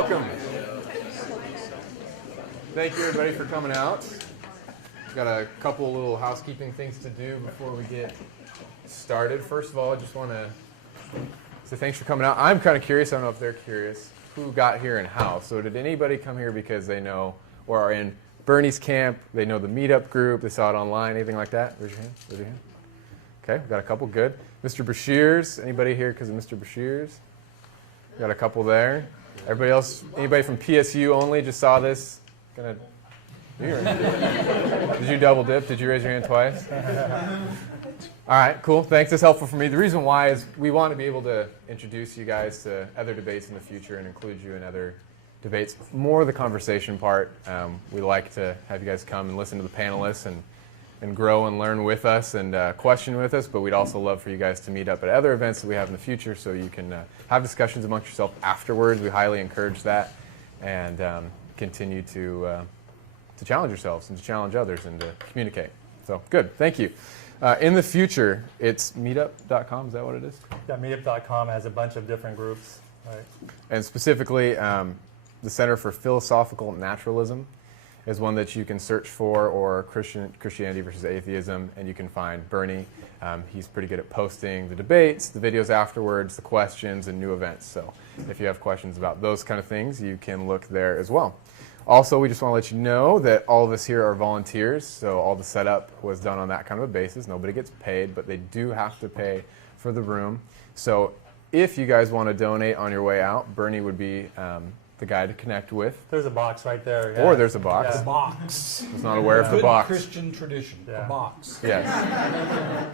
welcome. Thank you, everybody, for coming out. Got a couple little housekeeping things to do before we get started. First of all, I just want to say thanks for coming out. I'm kind of curious. I don't know if they're curious. Who got here and how? So did anybody come here because they know or are in Bernie's camp? They know the meetup group. They saw it online. Anything like that? Raise your hand. Raise your hand. Okay, we've got a couple. Good. Mr. Bashir's. Anybody here because of Mr. Bashir's? Got a couple there. Everybody else? Anybody from PSU only just saw this? Gonna. Did you double dip? Did you raise your hand twice? All right, cool. Thanks. That's helpful for me. The reason why is we want to be able to introduce you guys to other debates in the future and include you in other debates. More the conversation part. We like to have you guys come and listen to the panelists and grow and learn with us and question with us, but we'd also love for you guys to meet up at other events that we have in the future so you can have discussions amongst yourself afterwards. We highly encourage that and continue to challenge yourselves and to challenge others and to communicate. So good. Thank you. In the future, it's meetup.com. Is that what it is? Yeah, meetup.com has a bunch of different groups. Right. And specifically, the Center for Philosophical Naturalism is one that you can search for, or Christianity versus Atheism, and you can find Bernie. He's pretty good at posting the debates, the videos afterwards, the questions, and new events. So if you have questions about those kind of things, you can look there as well. Also, we just want to let you know that all of us here are volunteers, so all the setup was done on that kind of a basis. Nobody gets paid, but they do have to pay for the room. So if you guys want to donate on your way out, Bernie would be the guy to connect with. There's a box right there. Yeah. Or there's a box. Yeah. The box. I was not aware of the box. Christian tradition. Yeah. The box. Yes.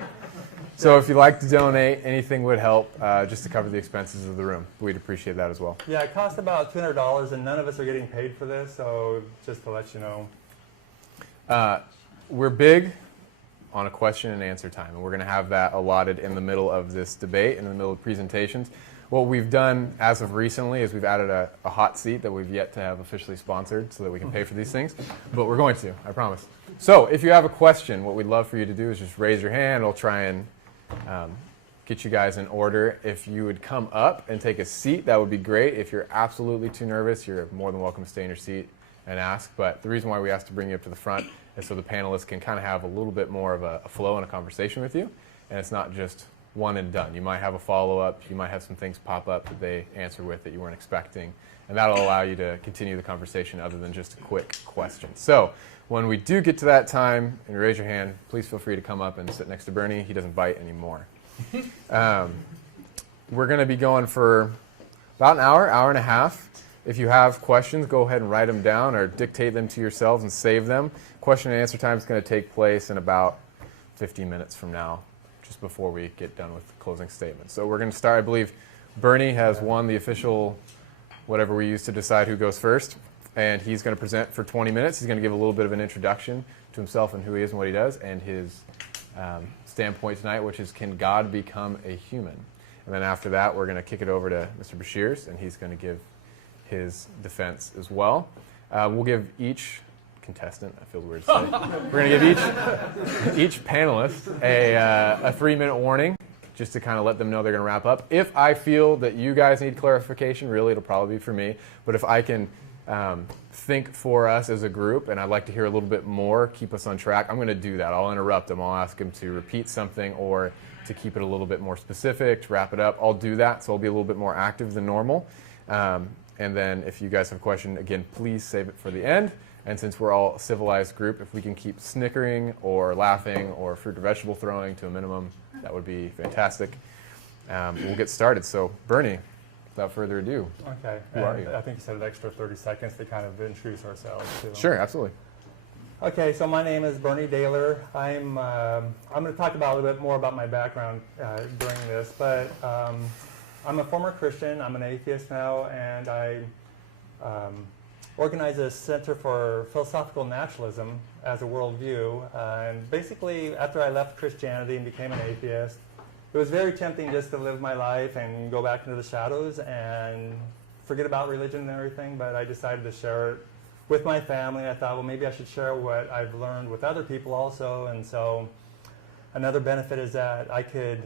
So if you'd like to donate, anything would help just to cover the expenses of the room. We'd appreciate that as well. Yeah, it costs about $200, and none of us are getting paid for this, so just to let you know. We're big on a question and answer time, and we're going to have that allotted in the middle of this debate, in the middle of presentations. What we've done as of recently is we've added a hot seat that we've yet to have officially sponsored so that we can pay for these things, but we're going to, I promise. So if you have a question, what we'd love for you to do is just raise your hand. I'll try and get you guys in order. If you would come up and take a seat, that would be great. If you're absolutely too nervous, you're more than welcome to stay in your seat and ask. But the reason why we asked to bring you up to the front is so the panelists can kind of have a little bit more of a flow and a conversation with you, and it's not just one and done. You might have a follow-up. You might have some things pop up that they answer with that you weren't expecting, and that'll allow you to continue the conversation other than just a quick question. So when we do get to that time and you raise your hand, please feel free to come up and sit next to Bernie. He doesn't bite anymore. We're going to be going for about an hour, hour and a half. If you have questions, go ahead and write them down or dictate them to yourselves and save them. Question and answer time is going to take place in about 15 minutes from now, just before we get done with the closing statement. So we're going to start. I believe Bernie has won the official whatever we use to decide who goes first, and he's going to present for 20 minutes. He's going to give a little bit of an introduction to himself and who he is and what he does, and his standpoint tonight, which is, can God become a human? And then after that, we're going to kick it over to Mr. Bashir's, and he's going to give his defense as well. We'll give each contestant, I feel weird to say, we're going to give each panelist a 3-minute warning just to kind of let them know they're going to wrap up. If I feel that you guys need clarification, really it'll probably be for me, but if I can think for us as a group, and I'd like to hear a little bit more, keep us on track, I'm going to do that. I'll interrupt them. I'll ask them to repeat something or to keep it a little bit more specific, to wrap it up. I'll do that, so I'll be a little bit more active than normal. And then if you guys have a question, again, please save it for the end. And since we're all a civilized group, if we can keep snickering or laughing or fruit or vegetable throwing to a minimum, that would be fantastic. We'll get started. So, Bernie, without further ado, Okay. Who are you? I think you said an extra 30 seconds to kind of introduce ourselves, too. Sure, absolutely. Okay, so my name is Bernie Daler. I'm going to talk about a little bit more about my background during this, but I'm a former Christian. I'm an atheist now, and I organize a Center for Philosophical Naturalism as a worldview. And basically, after I left Christianity and became an atheist, it was very tempting just to live my life and go back into the shadows and forget about religion and everything, but I decided to share it with my family. I thought, well, maybe I should share what I've learned with other people also, and so another benefit is that I could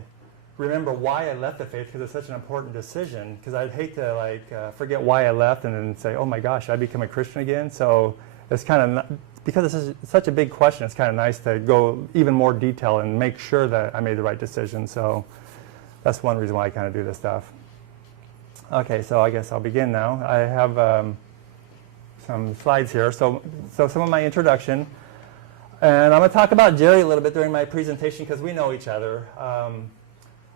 remember why I left the faith because it's such an important decision. Because I'd hate to forget why I left and then say, oh my gosh, I become a Christian again. So it's kind of, because it's such a big question, it's kind of nice to go even more detail and make sure that I made the right decision. So that's one reason why I kind of do this stuff. Okay, so I guess I'll begin now. I have some slides here. So some of my introduction. And I'm going to talk about Jerry a little bit during my presentation because we know each other.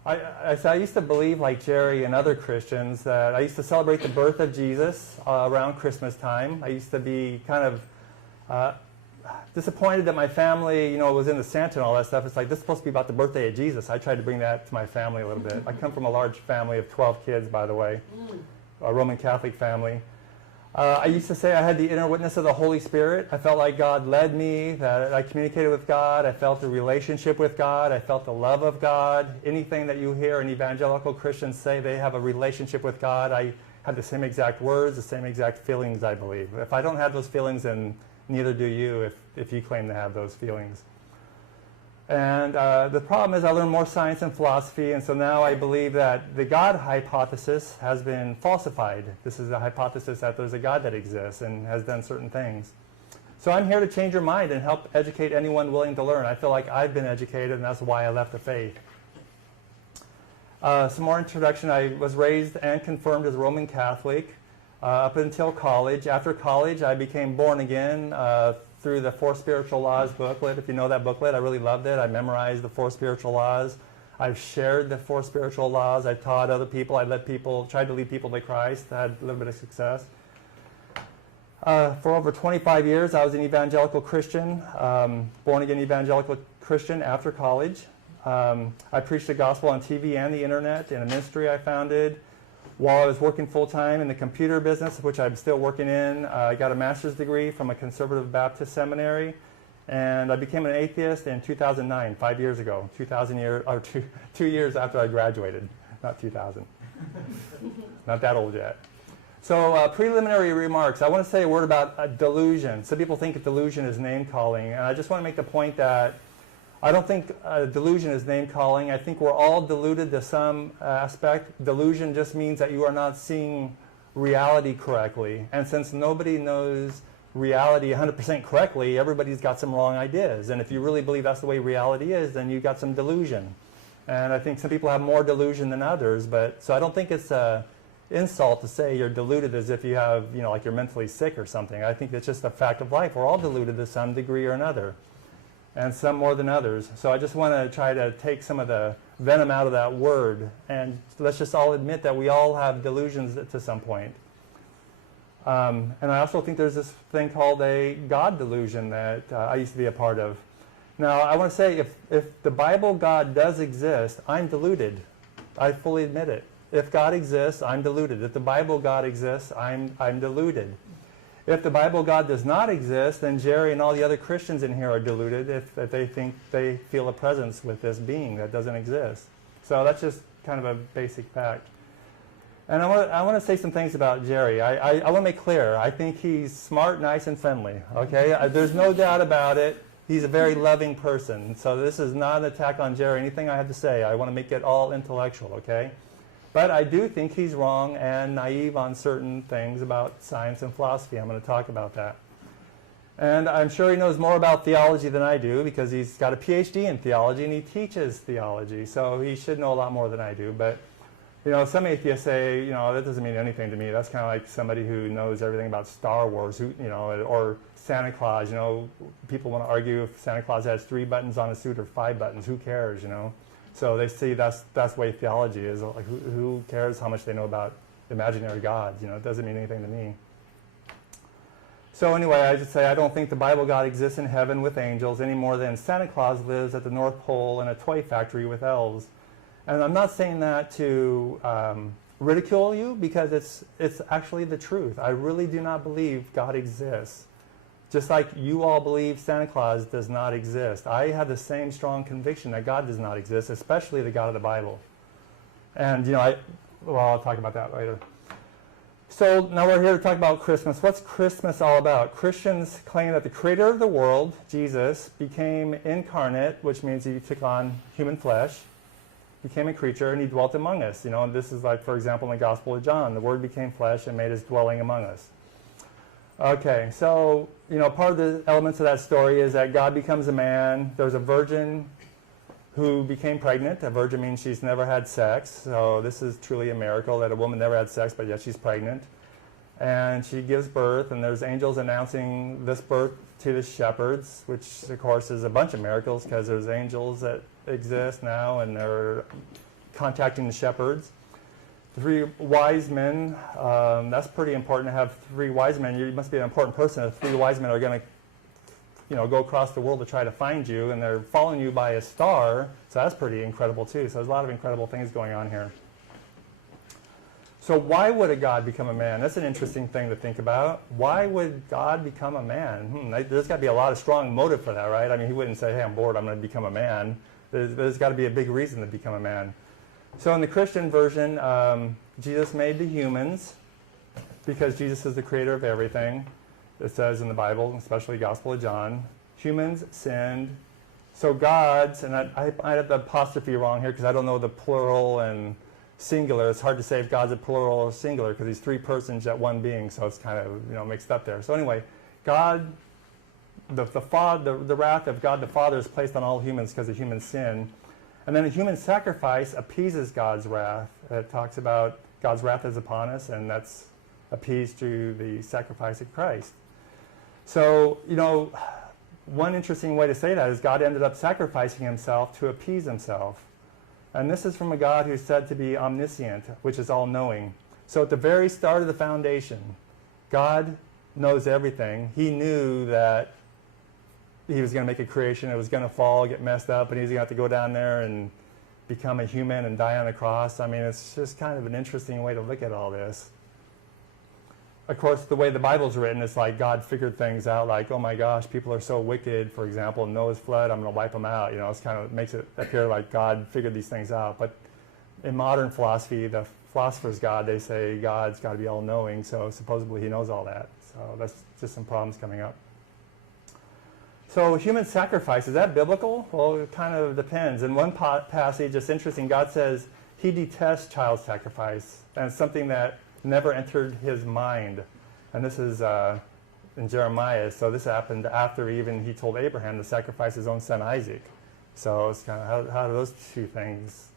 I used to believe, like Jerry and other Christians, that I used to celebrate the birth of Jesus around Christmas time. I used to be kind of disappointed that my family, was into Santa and all that stuff. It's like, this is supposed to be about the birthday of Jesus. I tried to bring that to my family a little bit. I come from a large family of 12 kids, by the way, a Roman Catholic family. I used to say I had the inner witness of the Holy Spirit. I felt like God led me, that I communicated with God. I felt the relationship with God. I felt the love of God. Anything that you hear an evangelical Christian say, they have a relationship with God. I have the same exact words, the same exact feelings, I believe. If I don't have those feelings, then neither do you if you claim to have those feelings. And the problem is I learned more science and philosophy, and so now I believe that the God hypothesis has been falsified. This is a hypothesis that there's a God that exists and has done certain things. So I'm here to change your mind and help educate anyone willing to learn. I feel like I've been educated, and that's why I left the faith. Some more introduction. I was raised and confirmed as Roman Catholic up until college. After college, I became born again through the Four Spiritual Laws booklet. If you know that booklet, I really loved it. I memorized the Four Spiritual Laws. I've shared the Four Spiritual Laws. I taught other people. I tried to lead people to Christ. I had a little bit of success. For over 25 years, I was an evangelical Christian, born-again evangelical Christian after college. I preached the gospel on TV and the internet in a ministry I founded. While I was working full-time in the computer business, which I'm still working in, I got a master's degree from a conservative Baptist seminary, and I became an atheist in 2009, 5 years ago, 2 years after I graduated, not 2000. Not that old yet. So preliminary remarks. I want to say a word about delusion. Some people think delusion is name-calling, and I just want to make the point that I don't think delusion is name-calling. I think we're all deluded to some aspect. Delusion just means that you are not seeing reality correctly. And since nobody knows reality 100% correctly, everybody's got some wrong ideas. And if you really believe that's the way reality is, then you've got some delusion. And I think some people have more delusion than others. So I don't think it's an insult to say you're deluded as if you have, like you're mentally sick or something. I think it's just a fact of life. We're all deluded to some degree or another, and some more than others. So I just want to try to take some of the venom out of that word, and let's just all admit that we all have delusions to some point. And I also think there's this thing called a God delusion that I used to be a part of. Now, I want to say if the Bible God does exist, I'm deluded. I fully admit it. If God exists, I'm deluded. If the Bible God exists, I'm deluded. If the Bible God does not exist, then Jerry and all the other Christians in here are deluded if they think they feel a presence with this being that doesn't exist. So that's just kind of a basic fact. And I want to say some things about Jerry. I want to make clear, I think he's smart, nice, and friendly. Okay? There's no doubt about it. He's a very loving person. So this is not an attack on Jerry. Anything I have to say, I want to make it all intellectual, okay? But I do think he's wrong and naive on certain things about science and philosophy. I'm going to talk about that. And I'm sure he knows more about theology than I do because he's got a PhD in theology and he teaches theology. So he should know a lot more than I do. But, some atheists say, that doesn't mean anything to me. That's kind of like somebody who knows everything about Star Wars, or Santa Claus. People want to argue if Santa Claus has 3 buttons on a suit or 5 buttons. Who cares, So they see that's the way theology is. Like, who cares how much they know about imaginary gods? It doesn't mean anything to me. So anyway, I just say I don't think the Bible God exists in heaven with angels any more than Santa Claus lives at the North Pole in a toy factory with elves. And I'm not saying that to ridicule you because it's actually the truth. I really do not believe God exists. Just like you all believe Santa Claus does not exist. I have the same strong conviction that God does not exist, especially the God of the Bible. And, I'll talk about that later. So now we're here to talk about Christmas. What's Christmas all about? Christians claim that the creator of the world, Jesus, became incarnate, which means he took on human flesh. became a creature and he dwelt among us. And this is like, for example, in the Gospel of John, the Word became flesh and made his dwelling among us. Okay, so, part of the elements of that story is that God becomes a man. There's a virgin who became pregnant. A virgin means she's never had sex. So this is truly a miracle that a woman never had sex, but yet she's pregnant. And she gives birth, and there's angels announcing this birth to the shepherds, which, of course, is a bunch of miracles because there's angels that exist now, and they're contacting the shepherds. 3 wise men, that's pretty important to have 3 wise men. You must be an important person if 3 wise men are going to go across the world to try to find you, and they're following you by a star, so that's pretty incredible too. So there's a lot of incredible things going on here. So why would a God become a man? That's an interesting thing to think about. Why would God become a man? There's got to be a lot of strong motive for that, right? I mean, he wouldn't say, hey, I'm bored, I'm going to become a man. There's got to be a big reason to become a man. So in the Christian version, Jesus made the humans because Jesus is the creator of everything. It says in the Bible, especially Gospel of John, humans sinned. So God's, and I have the apostrophe wrong here because I don't know the plural and singular. It's hard to say if God's a plural or singular because he's 3 persons yet 1 being, so it's kind of mixed up there. So anyway, God, the wrath of God the Father is placed on all humans because of human sin. And then a human sacrifice appeases God's wrath. It talks about God's wrath is upon us, and that's appeased through the sacrifice of Christ. So, one interesting way to say that is God ended up sacrificing himself to appease himself. And this is from a God who's said to be omniscient, which is all-knowing. So at the very start of the foundation, God knows everything. He knew that he was going to make a creation, it was going to fall, get messed up, and he was going to have to go down there and become a human and die on the cross. I mean, it's just kind of an interesting way to look at all this. Of course, the way the Bible's written, it's like God figured things out, like, oh my gosh, people are so wicked. For example, Noah's flood, I'm going to wipe them out. It's kind of makes it appear like God figured these things out. But in modern philosophy, the philosopher's God, they say God's got to be all-knowing, so supposedly he knows all that. So that's just some problems coming up. So human sacrifice, is that biblical? Well, it kind of depends. In one passage, it's interesting, God says he detests child sacrifice, and it's something that never entered his mind. And this is in Jeremiah, so this happened after even he told Abraham to sacrifice his own son Isaac. So it's kind of how do those 2 things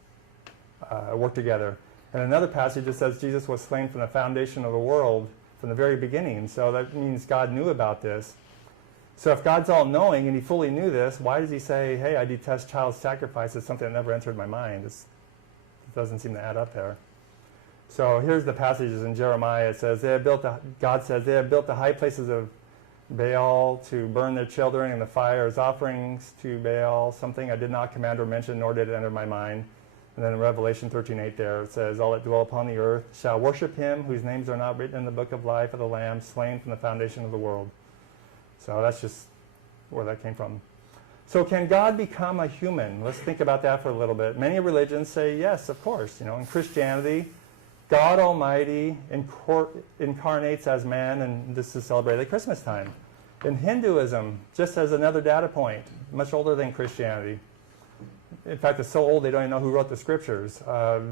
work together? And another passage, it says Jesus was slain from the foundation of the world from the very beginning. So that means God knew about this. So if God's all-knowing and he fully knew this, why does he say, hey, I detest child sacrifice? It's something that never entered my mind. It doesn't seem to add up there. So here's the passages in Jeremiah. It says, God says, they have built the high places of Baal to burn their children in the fire as offerings to Baal, something I did not command or mention, nor did it enter my mind. And then in Revelation 13:8 there, it says, all that dwell upon the earth shall worship him whose names are not written in the book of life of the Lamb, slain from the foundation of the world. So that's just where that came from. So can God become a human? Let's think about that for a little bit. Many religions say yes, of course. In Christianity, God Almighty incarnates as man, and this is celebrated at Christmas time. In Hinduism, just as another data point, much older than Christianity. In fact, it's so old they don't even know who wrote the scriptures.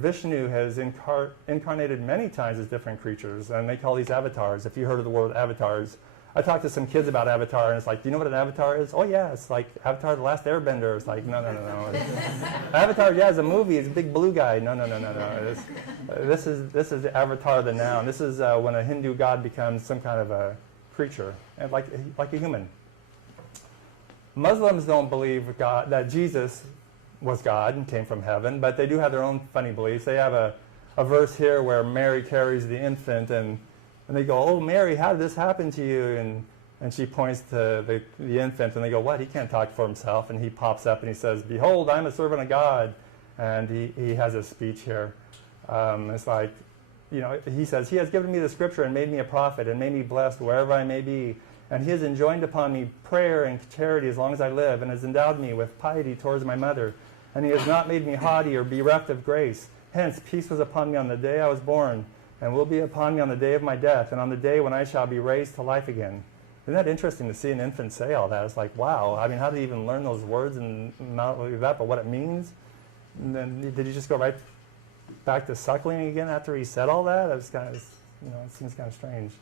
Vishnu has incarnated many times as different creatures, and they call these avatars. If you heard of the word avatars, I talked to some kids about Avatar, and it's like, do you know what an avatar is? Oh, yeah, it's like Avatar: The Last Airbender. It's like, no. Avatar, yeah, is a movie. It's a big blue guy. No. This is the Avatar, the noun. This is when a Hindu god becomes some kind of a creature, and like a human. Muslims don't believe that Jesus was God and came from heaven, but they do have their own funny beliefs. They have a verse here where Mary carries the infant, and they go, oh, Mary, how did this happen to you? And she points to the infant, and they go, what? He can't talk for himself. And he pops up and he says, behold, I'm a servant of God. And he has a speech here. It's like, he says, he has given me the scripture and made me a prophet and made me blessed wherever I may be. And he has enjoined upon me prayer and charity as long as I live, and has endowed me with piety towards my mother. And he has not made me haughty or bereft of grace. Hence, peace was upon me on the day I was born, and will be upon me on the day of my death, and on the day when I shall be raised to life again. Isn't that interesting to see an infant say all that? It's like, wow. I mean, how did he even learn those words and not only that, but what it means? And then did he just go right back to suckling again after he said all that? It was kind of, it seems kind of strange.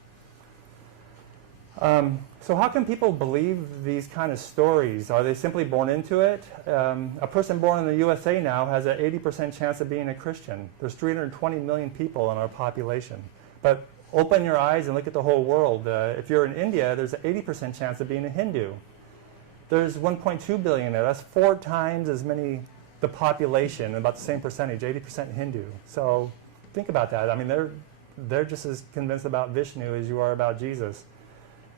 So how can people believe these kind of stories? Are they simply born into it? A person born in the USA now has an 80% chance of being a Christian. There's 320 million people in our population. But open your eyes and look at the whole world. If you're in India, there's an 80% chance of being a Hindu. There's 1.2 billion there. That's 4 times as many, the population, about the same percentage, 80% Hindu. So think about that. I mean, they're just as convinced about Vishnu as you are about Jesus.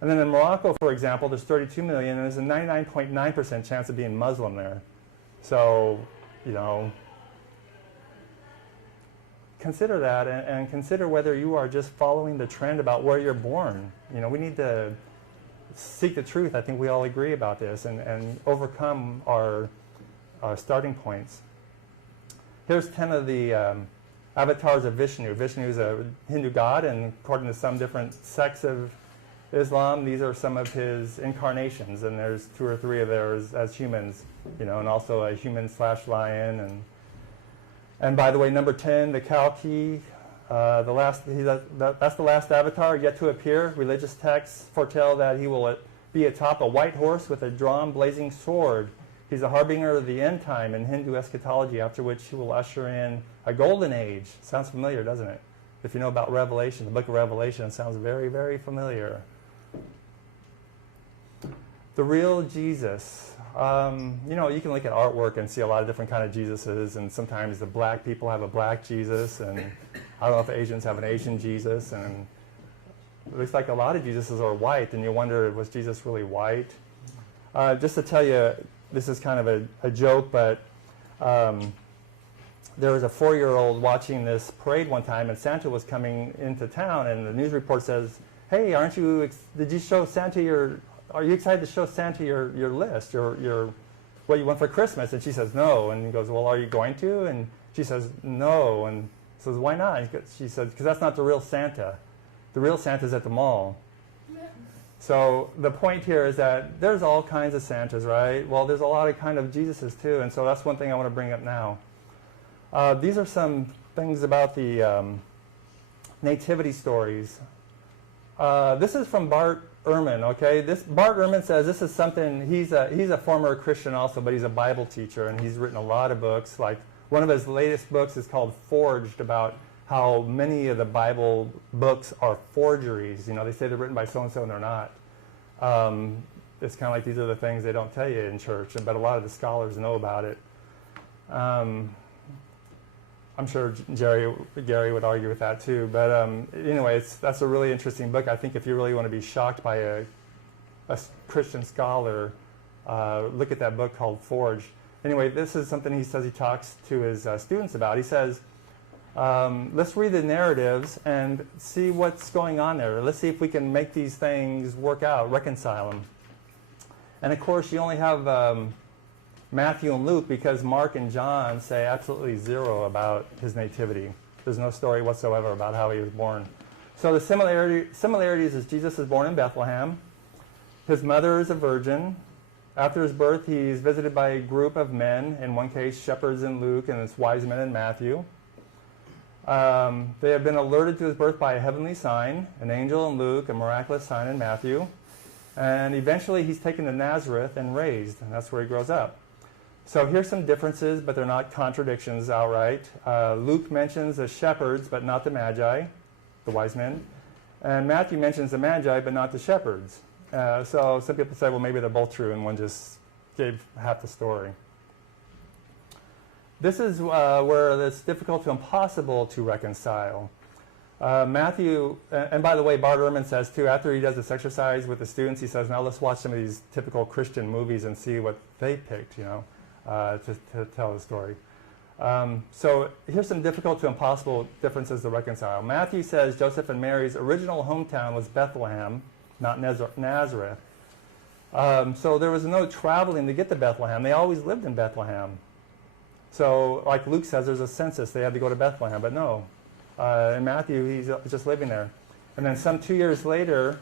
And then in Morocco, for example, there's 32 million, and there's a 99.9% chance of being Muslim there. So, consider that, and consider whether you are just following the trend about where you're born. We need to seek the truth. I think we all agree about this, and overcome our starting points. Here's 10 of the avatars of Vishnu. Vishnu is a Hindu god, and according to some different sects of Islam, these are some of his incarnations, and there's 2 or 3 of theirs as humans, and also a human/lion. And by the way, number 10, the Kalki, that's the last avatar yet to appear. Religious texts foretell that he will be atop a white horse with a drawn blazing sword. He's a harbinger of the end time in Hindu eschatology, after which he will usher in a golden age. Sounds familiar, doesn't it? If you know about Revelation, the book of Revelation sounds very, very familiar. The real Jesus. You can look at artwork and see a lot of different kind of Jesuses, and sometimes the black people have a black Jesus, and I don't know if Asians have an Asian Jesus, and it looks like a lot of Jesuses are white, and you wonder, was Jesus really white? Just to tell you, this is kind of a joke, but there was a 4-year-old watching this parade one time, and Santa was coming into town, and the news report says, "Hey, did you show Santa are you excited to show Santa your list, your what you want for Christmas?" And she says, "No." And he goes, "Well, are you going to?" And she says, "No." And he says, "Why not?" And she says, "Because that's not the real Santa. The real Santa's at the mall." So the point here is that there's all kinds of Santas, right? Well, there's a lot of kind of Jesuses too, and so that's one thing I want to bring up now. These are some things about the nativity stories. This is from Bart Ehrman, okay? Bart Ehrman says this is something, he's a former Christian also, but he's a Bible teacher, and he's written a lot of books. Like, one of his latest books is called Forged, about how many of the Bible books are forgeries. They say they're written by so-and-so, and they're not. It's kind of like these are the things they don't tell you in church, but a lot of the scholars know about it. I'm sure Gary would argue with that too. But anyway, that's a really interesting book. I think if you really want to be shocked by a Christian scholar, look at that book called Forged. Anyway, this is something he says he talks to his students about. He says, let's read the narratives and see what's going on there. Let's see if we can make these things work out, reconcile them. And of course, you only have Matthew and Luke, because Mark and John say absolutely zero about his nativity. There's no story whatsoever about how he was born. So the similarities is Jesus is born in Bethlehem. His mother is a virgin. After his birth, he's visited by a group of men, in one case shepherds in Luke, and it's wise men in Matthew. They have been alerted to his birth by a heavenly sign, an angel in Luke, a miraculous sign in Matthew. And eventually he's taken to Nazareth and raised, and that's where he grows up. So here's some differences, but they're not contradictions outright. Luke mentions the shepherds, but not the magi, the wise men. And Matthew mentions the magi, but not the shepherds. So some people say, well, maybe they're both true, and one just gave half the story. This is where it's difficult to impossible to reconcile. Matthew, and by the way, Bart Ehrman says too, after he does this exercise with the students, he says, now let's watch some of these typical Christian movies and see what they picked, to tell the story. So here's some difficult to impossible differences to reconcile. Matthew says Joseph and Mary's original hometown was Bethlehem, not Nazareth. So there was no traveling to get to Bethlehem. They always lived in Bethlehem. So like Luke says, there's a census. They had to go to Bethlehem, but no. In Matthew, he's just living there. And then some 2 years later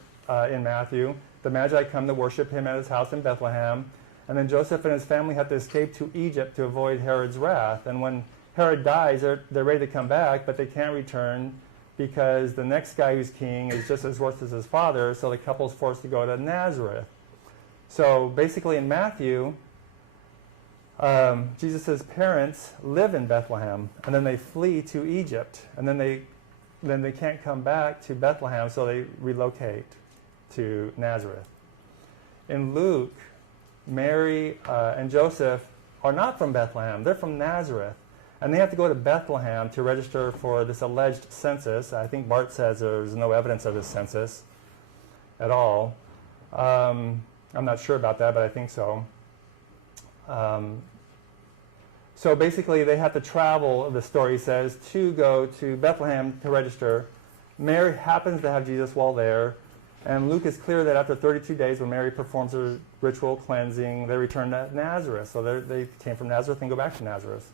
in Matthew, the Magi come to worship him at his house in Bethlehem. And then Joseph and his family have to escape to Egypt to avoid Herod's wrath. And when Herod dies, they're ready to come back, but they can't return because the next guy who's king is just as worthless as his father, so the couple's forced to go to Nazareth. So basically in Matthew, Jesus' parents live in Bethlehem, and then they flee to Egypt, and then they can't come back to Bethlehem, so they relocate to Nazareth. In Luke, Mary and Joseph are not from Bethlehem, they're from Nazareth. And they have to go to Bethlehem to register for this alleged census. I think Bart says there's no evidence of this census at all. I'm not sure about that, but I think so. So basically, they have to travel, the story says, to go to Bethlehem to register. Mary happens to have Jesus while there. And Luke is clear that after 32 days, when Mary performs her ritual cleansing, they return to Nazareth. So they came from Nazareth and go back to Nazareth.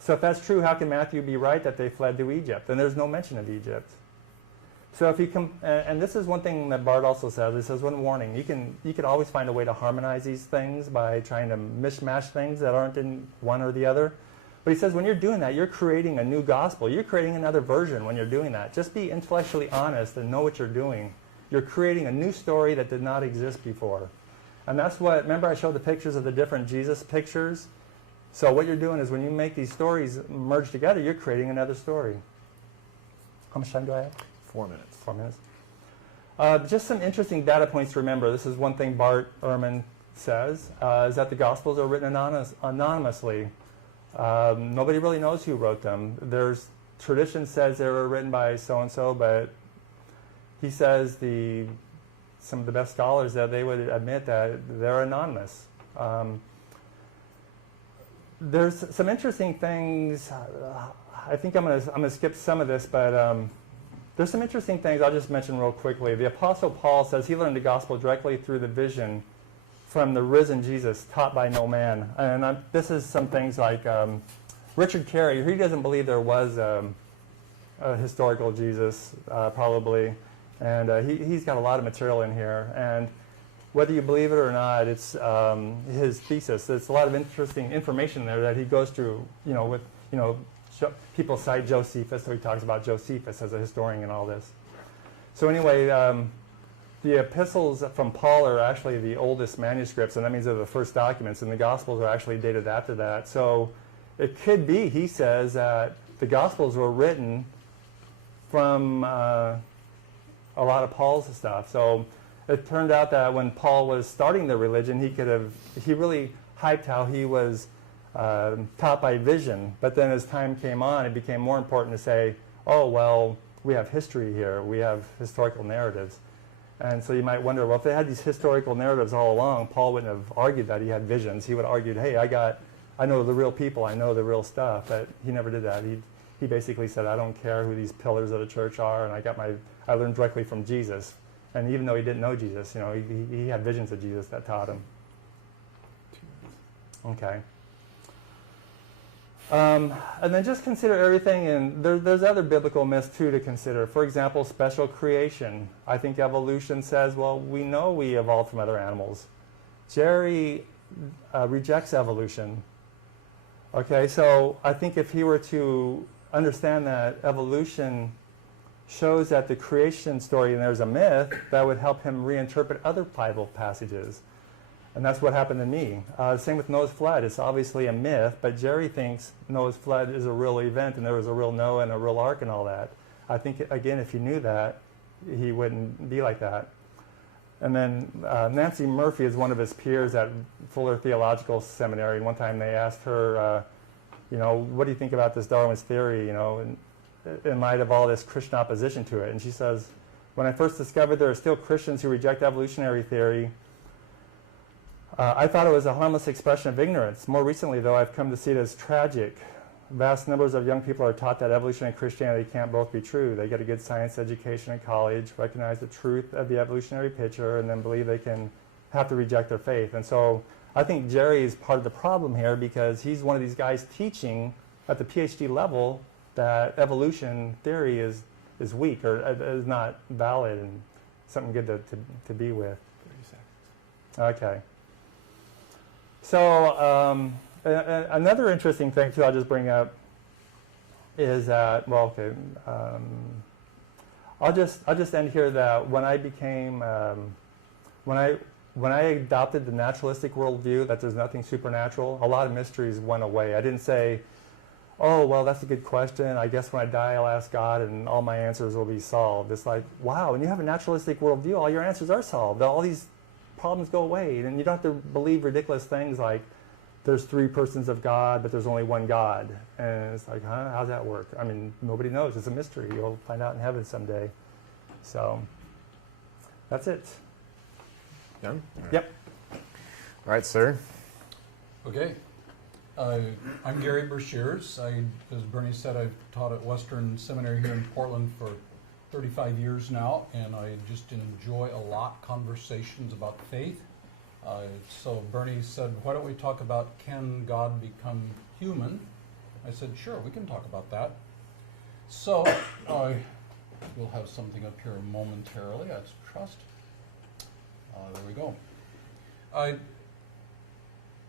So if that's true, how can Matthew be right that they fled to Egypt? And there's no mention of Egypt. So if you and this is one thing that Bart also says. He says, one warning: you can always find a way to harmonize these things by trying to mishmash things that aren't in one or the other. But he says when you're doing that, you're creating a new gospel. You're creating another version when you're doing that. Just be intellectually honest and know what you're doing. You're creating a new story that did not exist before. And that's what, remember I showed the pictures of the different Jesus pictures? So what you're doing is when you make these stories merge together, you're creating another story. How much time do I have? 4 minutes. 4 minutes. Just some interesting data points to remember. This is one thing Bart Ehrman says, is that the Gospels are written anonymously. Nobody really knows who wrote them. There's tradition says they were written by so-and-so, but he says some of the best scholars that they would admit that they're anonymous. There's some interesting things. I think I'm gonna skip some of this, but there's some interesting things I'll just mention real quickly. The Apostle Paul says he learned the gospel directly through the vision from the risen Jesus, taught by no man. And this is some things like Richard Carey. He doesn't believe there was a historical Jesus, probably. And he's got a lot of material in here. And whether you believe it or not, it's his thesis. There's a lot of interesting information there that he goes through, people cite Josephus, so he talks about Josephus as a historian and all this. So anyway, the epistles from Paul are actually the oldest manuscripts, and that means they're the first documents, and the Gospels are actually dated after that. So it could be, he says, that the Gospels were written from a lot of Paul's stuff. So it turned out that when Paul was starting the religion, he really hyped how he was taught by vision. But then as time came on, it became more important to say, oh, well, we have history here. We have historical narratives. And so you might wonder, well, if they had these historical narratives all along, Paul wouldn't have argued that he had visions. He would have argued, hey, I know the real people. I know the real stuff. But he never did that. He basically said, I don't care who these pillars of the church are, and I learned directly from Jesus. And even though he didn't know Jesus, he had visions of Jesus that taught him. Okay. And then just consider everything, and there's other biblical myths too to consider. For example, special creation. I think evolution says, well, we know we evolved from other animals. Jerry rejects evolution. Okay, so I think if he were to understand that evolution shows that the creation story and there's a myth, that would help him reinterpret other Bible passages. And that's what happened to me. Same with Noah's flood. It's obviously a myth, but Jerry thinks Noah's flood is a real event and there was a real Noah and a real ark and all that. I think, again, if he knew that, he wouldn't be like that. And then Nancy Murphy is one of his peers at Fuller Theological Seminary. And one time they asked her, what do you think about this Darwin's theory, in light of all this Christian opposition to it? And she says, when I first discovered there are still Christians who reject evolutionary theory, I thought it was a harmless expression of ignorance. More recently, though, I've come to see it as tragic. Vast numbers of young people are taught that evolution and Christianity can't both be true. They get a good science education in college, recognize the truth of the evolutionary picture, and then believe they can have to reject their faith. And so I think Jerry is part of the problem here because he's one of these guys teaching at the PhD level that evolution theory is weak or is not valid and something good to be with. 30 seconds. Okay. So another interesting thing too, I'll just bring up is that I'll just end here that when I became when I adopted the naturalistic worldview that there's nothing supernatural, a lot of mysteries went away. I didn't say, oh, well, that's a good question. I guess when I die, I'll ask God and all my answers will be solved. It's like, wow, when you have a naturalistic worldview, all your answers are solved. All these problems go away. And you don't have to believe ridiculous things like there's 3 persons of God, but there's only one God. And it's like, huh, how's that work? I mean, nobody knows. It's a mystery. You'll find out in heaven someday. So that's it. Done? Yep. All right, sir. Okay. I'm Gary Bershears. As Bernie said, I've taught at Western Seminary here in Portland for 35 years now, and I just enjoy a lot conversations about faith. So Bernie said, why don't we talk about can God become human? I said, sure, we can talk about that. So we'll have something up here momentarily. That's trust. There we go.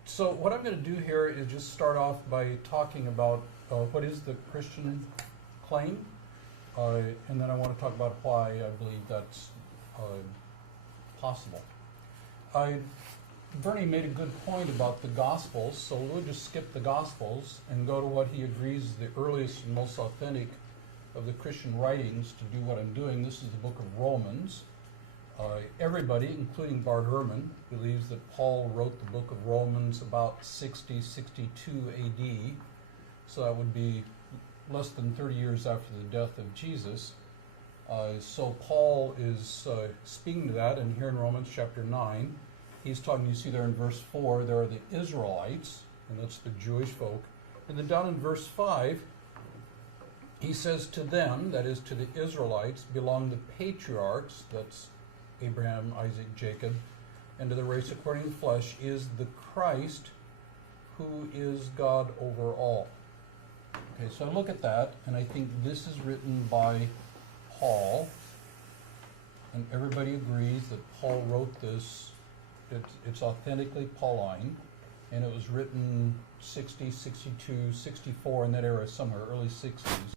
So what I'm going to do here is just start off by talking about what is the Christian claim, and then I want to talk about why I believe that's possible. Bernie made a good point about the Gospels, so we'll just skip the Gospels and go to what he agrees is the earliest and most authentic of the Christian writings to do what I'm doing. This is the book of Romans. Everybody, including Bart Ehrman, believes that Paul wrote the book of Romans about 60, 62 AD, so that would be less than 30 years after the death of Jesus. So Paul is speaking to that, and here in Romans chapter 9, he's talking, you see there in verse 4, there are the Israelites, and that's the Jewish folk, and then down in verse 5, he says to them, that is to the Israelites, belong the patriarchs, that's Abraham, Isaac, Jacob, and to the race according to the flesh is the Christ, who is God over all. Okay, so I look at that, and I think this is written by Paul, and everybody agrees that Paul wrote this. It's authentically Pauline, and it was written 60, 62, 64, in that era somewhere, early 60s.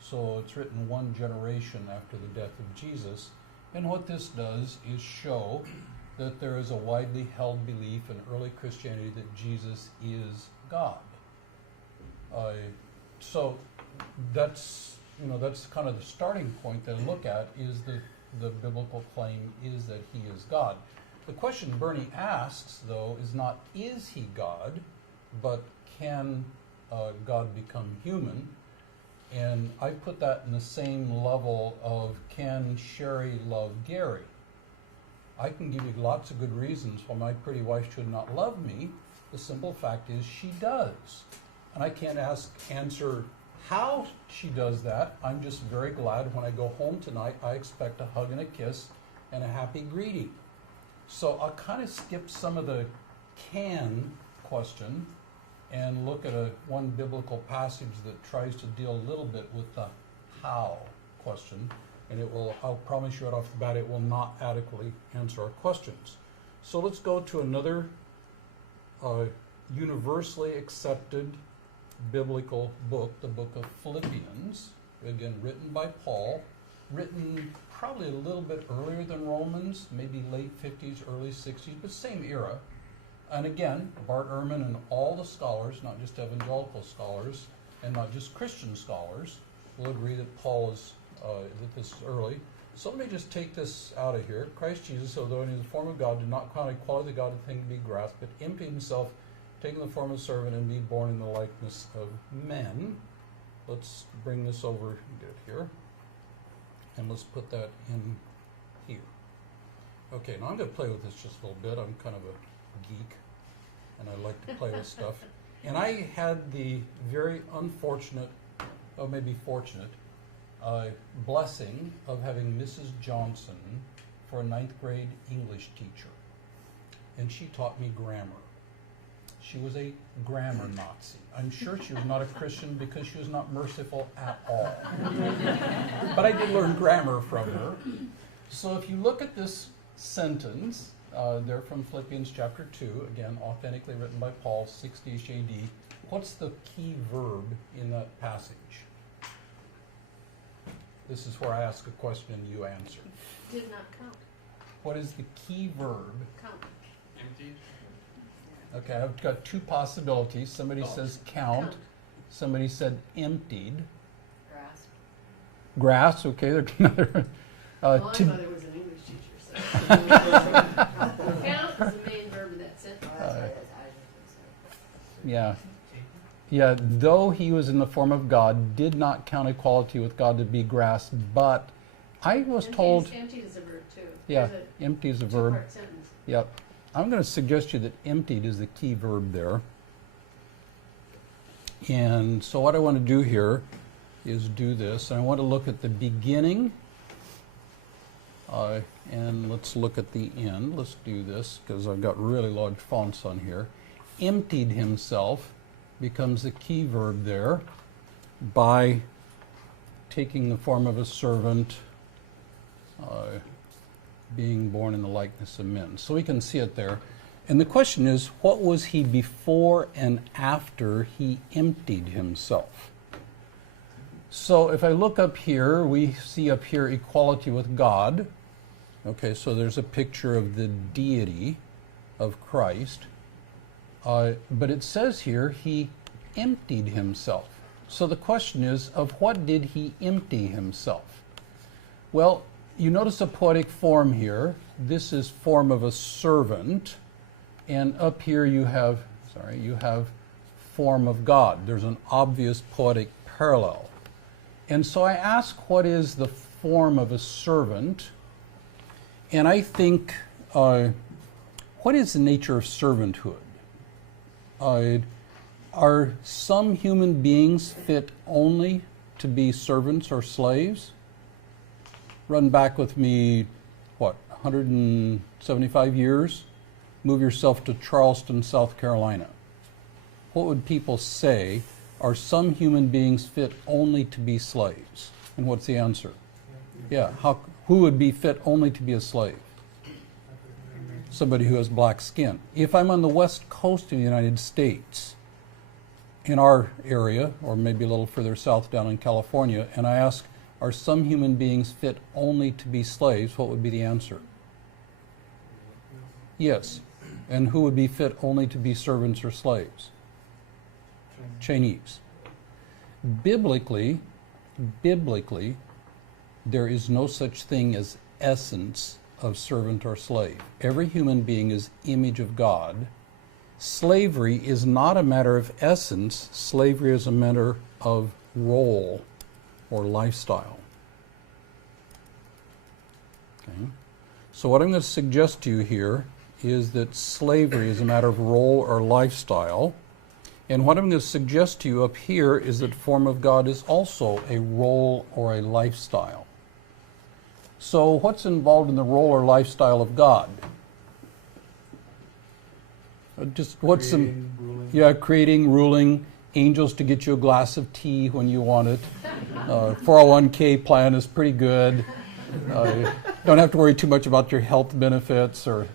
So it's written one generation after the death of Jesus. And what this does is show that there is a widely held belief in early Christianity that Jesus is God. So that's kind of the starting point that I look at, is the biblical claim is that he is God. The question Bernie asks, though, is not is he God, but can God become human? And I put that in the same level of can Sherry love Gary? I can give you lots of good reasons why my pretty wife should not love me. The simple fact is she does. And I can't answer how she does that. I'm just very glad when I go home tonight, I expect a hug and a kiss and a happy greeting. So I'll kind of skip some of the can question and look at one biblical passage that tries to deal a little bit with the how question, and I'll promise you right off the bat, it will not adequately answer our questions. So let's go to another universally accepted biblical book, the book of Philippians, again written by Paul, written probably a little bit earlier than Romans, maybe late 50s, early 60s, but same era. And again, Bart Ehrman and all the scholars, not just evangelical scholars, and not just Christian scholars, will agree that Paul is, that this is early. So let me just take this out of here. Christ Jesus, although in the form of God, did not count equality with God a thing to be grasped, but emptied himself, taking the form of a servant, and be born in the likeness of men. Let's bring this over and get it here. And let's put that in here. Okay, now I'm going to play with this just a little bit. I'm kind of a geek, and I like to play with stuff. And I had the very unfortunate, or maybe fortunate, blessing of having Mrs. Johnson for a 9th grade English teacher. And she taught me grammar. She was a grammar Nazi. I'm sure she was not a Christian because she was not merciful at all. But I did learn grammar from her. So if you look at this sentence, They're from Philippians chapter 2, again, authentically written by Paul, 60-ish AD. What's the key verb in that passage? This is where I ask a question and you answer. Did not count. What is the key verb? Count. Empty? Okay, I've got two possibilities. Somebody says count. Count. Somebody said emptied. Grass. Grass, okay, there's another. Well, I to- thought it was an English teacher. So. Count is the main verb of that sentence. Yeah. Yeah, though he was in the form of God, did not count equality with God to be grasped, but I was told, Emptied is a verb too. yeah, There's empty is a a verb. two-part sentence. Yep. I'm going to suggest to you that emptied is the key verb there. And so what I want to do here is do this. I want to look at the beginning, and let's look at the end. Let's do this because I've got really large fonts on here. Emptied himself becomes the key verb there by taking the form of a servant, being born in the likeness of men. So we can see it there. And the question is, what was he before and after he emptied himself? So if I look up here, we see up here equality with God. Okay, so there's a picture of the deity of Christ. But it says here he emptied himself. So the question is, of what did he empty himself? Well, you notice a poetic form here. This is form of a servant. And up here you have form of God. There's an obvious poetic parallel. And so I ask, what is the form of a servant? And I think, what is the nature of servanthood? Are some human beings fit only to be servants or slaves? Run back with me, 175 years? Move yourself to Charleston, South Carolina. What would people say? Are some human beings fit only to be slaves? And what's the answer? Yeah, who would be fit only to be a slave? Somebody who has black skin. If I'm on the west coast of the United States, in our area, or maybe a little further south down in California, and I ask, are some human beings fit only to be slaves? What would be the answer? Yes. And who would be fit only to be servants or slaves? Chinese. Biblically, there is no such thing as essence of servant or slave. Every human being is image of God. Slavery is not a matter of essence. Slavery is a matter of role or lifestyle. Okay. So what I'm going to suggest to you here is that slavery is a matter of role or lifestyle. And what I'm going to suggest to you up here is that form of God is also a role or a lifestyle. So what's involved in the role or lifestyle of God? Creating, ruling, angels to get you a glass of tea when you want it. 401k plan is pretty good. Don't have to worry too much about your health benefits or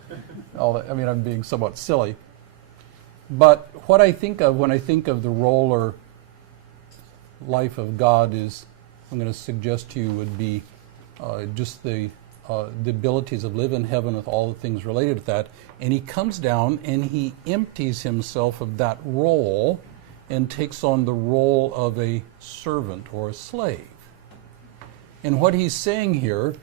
all that. I mean, I'm being somewhat silly. But what I think of when I think of the role or life of God is, I'm going to suggest to you, would be just the abilities of live in heaven with all the things related to that. And he comes down and he empties himself of that role and takes on the role of a servant or a slave. And what he's saying here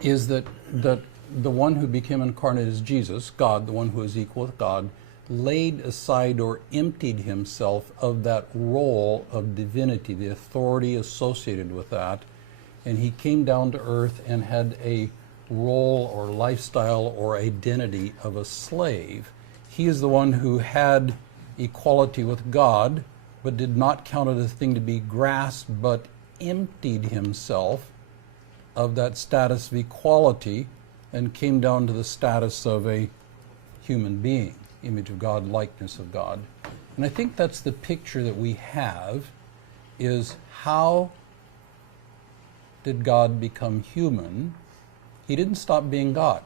is that the one who became incarnate is Jesus, God, the one who is equal with God, laid aside or emptied himself of that role of divinity, the authority associated with that, and he came down to earth and had a role or lifestyle or identity of a slave. He is the one who had equality with God, but did not count it a thing to be grasped, but emptied himself of that status of equality and came down to the status of a human being, image of God, likeness of God. And I think that's the picture that we have, is how did God become human? He didn't stop being God.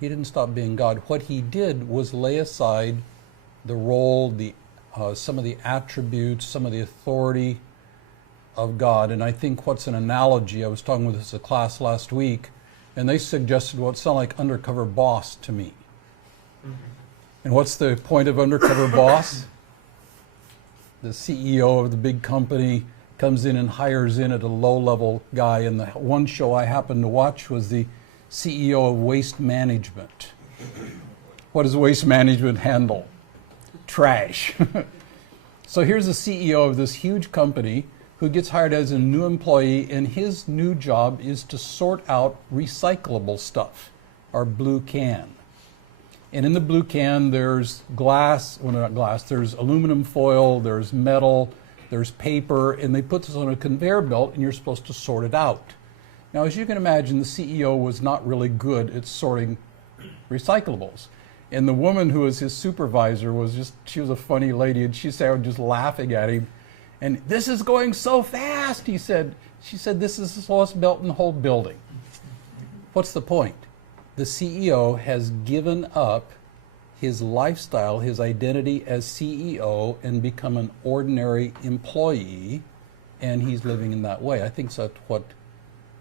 He didn't stop being God. What he did was lay aside the role, some of the attributes, some of the authority of God. And I think what's an analogy, I was talking with this a class last week, and they suggested what sounded like undercover boss to me. And what's the point of undercover boss? The CEO of the big company comes in and hires in at a low-level guy. And the one show I happened to watch was the CEO of Waste Management. What does Waste Management handle? Trash. So here's the CEO of this huge company who gets hired as a new employee, and his new job is to sort out recyclable stuff, our blue can. And in the blue can, there's glass, well, not glass, there's aluminum foil, there's metal, there's paper, and they put this on a conveyor belt, and you're supposed to sort it out. Now, as you can imagine, the CEO was not really good at sorting recyclables. And the woman who was his supervisor she was a funny lady, and she started just laughing at him. And this is going so fast, she said, this is the slowest belt in the whole building. What's the point? The CEO has given up his lifestyle, his identity as CEO, and become an ordinary employee, and he's living in that way. I think that's what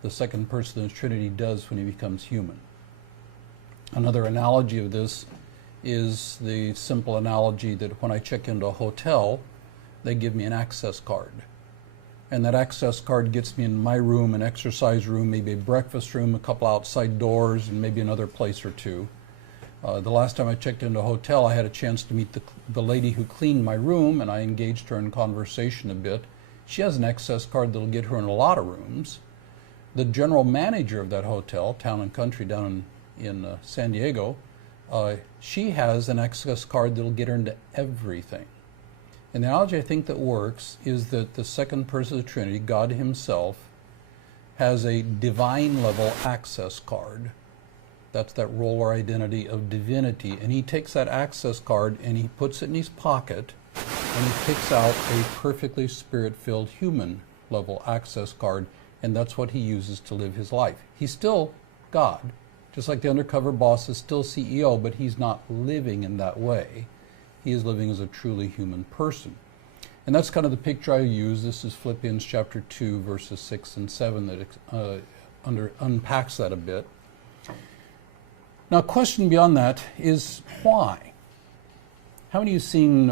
the second person of the Trinity does when he becomes human. Another analogy of this is the simple analogy that when I check into a hotel, they give me an access card. And that access card gets me in my room, an exercise room, maybe a breakfast room, a couple outside doors, and maybe another place or two. The last time I checked into a hotel, I had a chance to meet the lady who cleaned my room, and I engaged her in conversation a bit. She has an access card that'll get her in a lot of rooms. The general manager of that hotel, Town and Country down in San Diego, she has an access card that'll get her into everything. And the analogy I think that works is that the second person of the Trinity, God himself, has a divine level access card. That's that role or identity of divinity. And he takes that access card and he puts it in his pocket, and he picks out a perfectly spirit-filled human level access card, and that's what he uses to live his life. He's still God, just like the undercover boss is still CEO, but he's not living in that way. He is living as a truly human person. And that's kind of the picture I use. This is Philippians chapter 2, verses 6 and 7 that unpacks that a bit. Now, a question beyond that is why? How many of you seen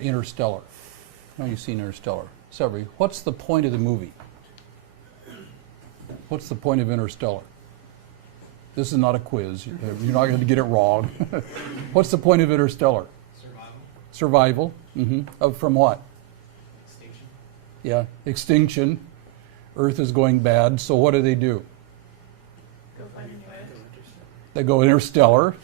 Interstellar? How many of you seen Interstellar? Several. What's the point of the movie? What's the point of Interstellar? This is not a quiz. You're not going to get it wrong. What's the point of Interstellar? Survival. Survival. From what? Extinction. Yeah, extinction. Earth is going bad, so what do? Go find a new Earth. They go interstellar.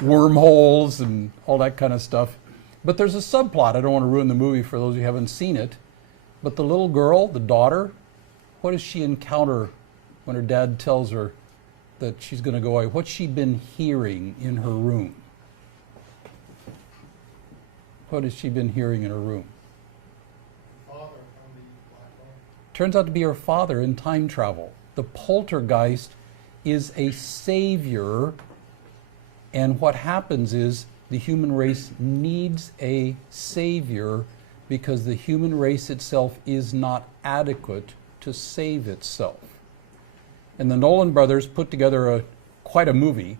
Wormholes and all that kind of stuff. But there's a subplot. I don't want to ruin the movie for those who haven't seen it. But the little girl, the daughter, what does she encounter when her dad tells her that she's going to go away? What's she been hearing in her room? What has she been hearing in her room? Father on the black hole. Turns out to be her father in time travel. The poltergeist is a savior, and what happens is the human race needs a savior because the human race itself is not adequate to save itself. And the Nolan brothers put together quite a movie,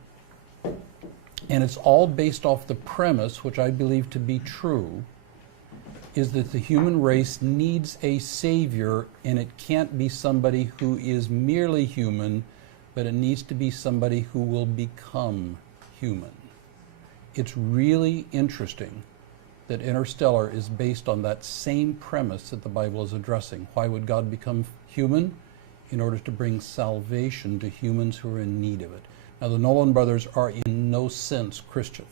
and it's all based off the premise, which I believe to be true, is that the human race needs a savior, and it can't be somebody who is merely human, but it needs to be somebody who will become human. It's really interesting that Interstellar is based on that same premise that the Bible is addressing. Why would God become human? In order to bring salvation to humans who are in need of it. Now, the Nolan brothers are in no sense Christian,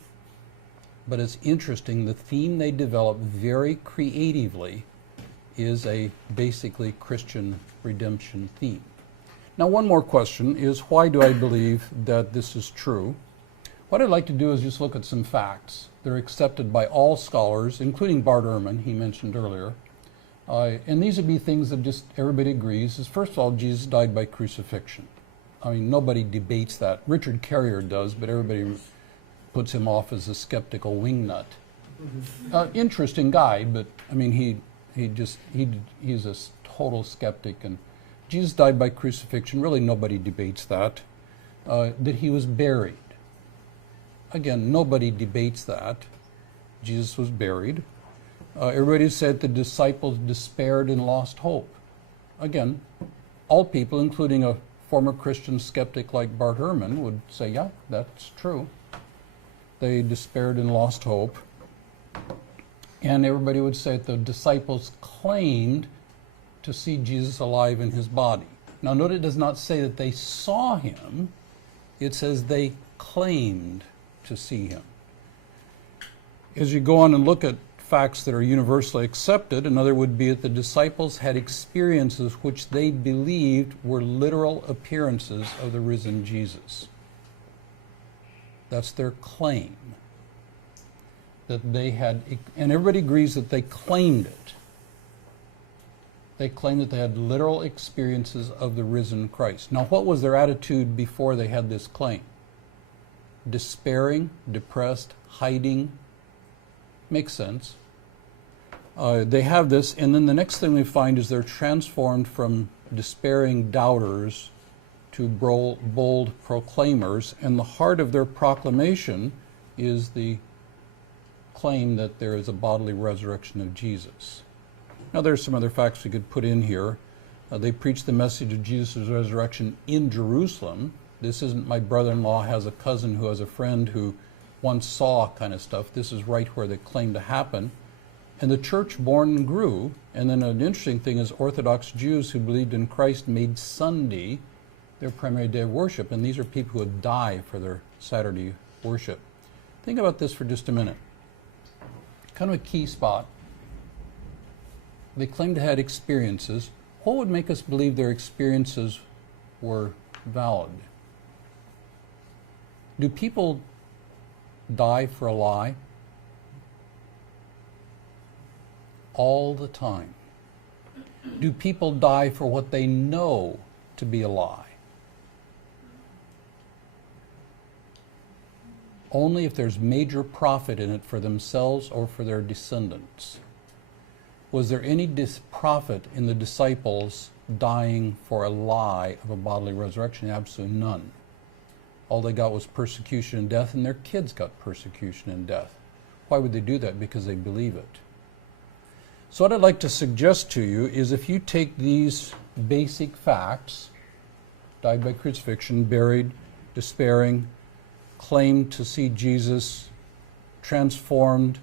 but it's interesting, the theme they develop very creatively is a basically Christian redemption theme. Now, one more question is, why do I believe that this is true? What I'd like to do is just look at some facts. They're accepted by all scholars, including Bart Ehrman, he mentioned earlier. And these would be things that just everybody agrees is, first of all, Jesus died by crucifixion. I mean, nobody debates that. Richard Carrier does, but everybody puts him off as a skeptical wingnut. Interesting guy, but I mean, he's a total skeptic. And Jesus died by crucifixion. Really, nobody debates that. That he was buried. Again, nobody debates that. Jesus was buried. Everybody said the disciples despaired and lost hope. Again, all people, including a former Christian skeptic like Bart Ehrman, would say, yeah, that's true. They despaired and lost hope. And everybody would say that the disciples claimed to see Jesus alive in his body. Now, note it does not say that they saw him. It says they claimed to see him. As you go on and look at facts that are universally accepted, another would be that the disciples had experiences which they believed were literal appearances of the risen Jesus. That's their claim. That they had, and everybody agrees that they claimed it. They claimed that they had literal experiences of the risen Christ. Now, what was their attitude before they had this claim? Despairing, depressed, hiding. Makes sense. They have this, and then the next thing we find is they're transformed from despairing doubters to bold proclaimers, and the heart of their proclamation is the claim that there is a bodily resurrection of Jesus. Now, there's some other facts we could put in here. They preached the message of Jesus' resurrection in Jerusalem. This isn't my brother-in-law has a cousin who has a friend who once saw kind of stuff. This is right where they claim to happen. And the church born and grew. And then an interesting thing is Orthodox Jews who believed in Christ made Sunday their primary day of worship. And these are people who would die for their Saturday worship. Think about this for just a minute. Kind of a key spot. They claim to have experiences. What would make us believe their experiences were valid? Do people die for a lie? All the time. Do people die for what they know to be a lie? Only if there's major profit in it for themselves or for their descendants. Was there any profit in the disciples dying for a lie of a bodily resurrection? Absolutely none. All they got was persecution and death, and their kids got persecution and death. Why would they do that? Because they believe it. So what I'd like to suggest to you is if you take these basic facts, died by crucifixion, buried, despairing, claimed to see Jesus, transformed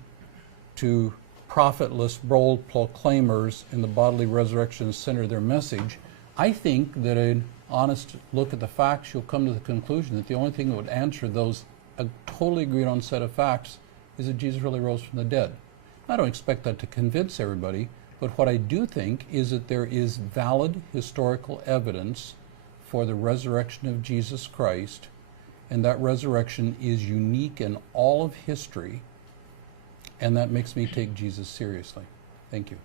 to profitless, bold proclaimers in the bodily resurrection center of their message, I think that an honest look at the facts, you'll come to the conclusion that the only thing that would answer those totally agreed on set of facts is that Jesus really rose from the dead. I don't expect that to convince everybody, but what I do think is that there is valid historical evidence for the resurrection of Jesus Christ, and that resurrection is unique in all of history, and that makes me take Jesus seriously. Thank you.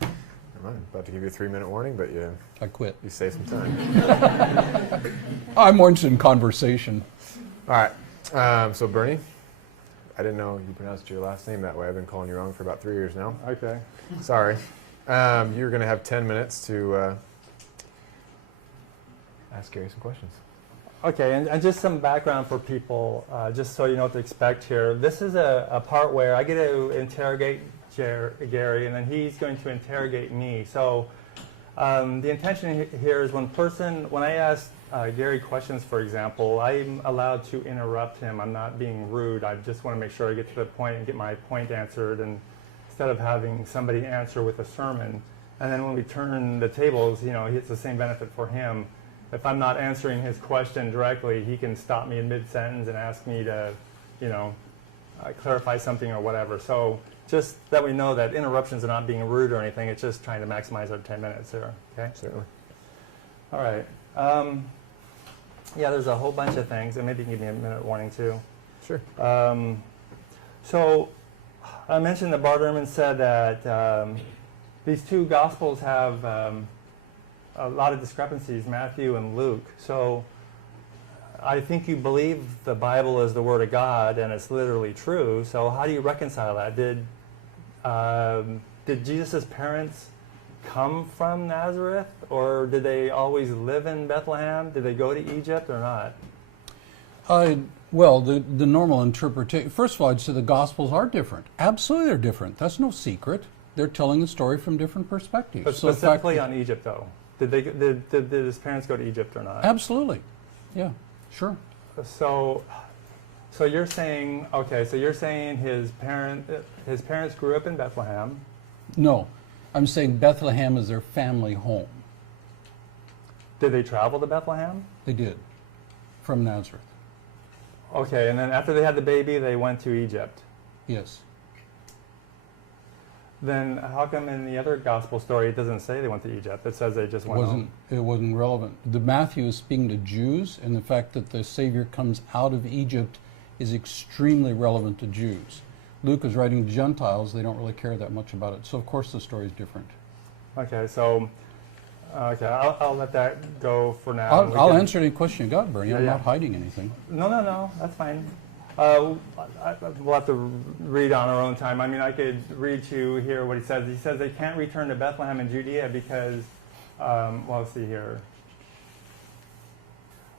I'm about to give you a 3-minute warning, but I quit. you saved some time. I'm more interested in conversation. All right. So Bernie, I didn't know you pronounced your last name that way. I've been calling you wrong for about 3 years now. Okay. Sorry. You're going to have 10 minutes to ask Gary some questions. Okay, and just some background for people, just so you know what to expect here. This is a part where I get to interrogate Gary, and then he's going to interrogate me. So the intention here is when I ask Gary questions, for example, I'm allowed to interrupt him. I'm not being rude. I just want to make sure I get to the point and get my point answered, and instead of having somebody answer with a sermon. And then when we turn the tables, it's the same benefit for him. If I'm not answering his question directly, he can stop me in mid-sentence and ask me to, clarify something or whatever. So just that we know that interruptions are not being rude or anything. It's just trying to maximize our 10 minutes here. Okay? Certainly. All right. Yeah, there's a whole bunch of things, and maybe you can give me a minute warning too. Sure. So I mentioned that Bart Ehrman said that these two Gospels have a lot of discrepancies, Matthew and Luke. So I think you believe the Bible is the Word of God and it's literally true. So how do you reconcile that? Did Jesus' parents come from Nazareth, or did they always live in Bethlehem? Did they go to Egypt or not? Well, the normal interpretation, first of all, I'd say the Gospels are different. Absolutely they're different. That's no secret. They're telling the story from different perspectives. But So in specifically fact, on Egypt, though. Did his parents go to Egypt or not? absolutely. Yeah, sure. So you're saying, okay, so you're saying his parents grew up in Bethlehem. No, I'm saying Bethlehem is their family home. Did they travel to Bethlehem? They did, from Nazareth. Okay, and then after they had the baby, they went to Egypt. Yes. Then how come in the other gospel story it doesn't say they went to Egypt? It says they just went home. It wasn't relevant. The Matthew is speaking to Jews, and the fact that the Savior comes out of Egypt is extremely relevant to Jews. Luke is writing to Gentiles. They don't really care that much about it. So, of course, the story is different. Okay, so I'll let that go for now. I'll answer any question you got, Bernie. I'm Yeah. not hiding anything. No, that's fine. We'll have to read on our own time. I mean, I could read to you here what he says. He says they can't return to Bethlehem in Judea because, well, let's see here.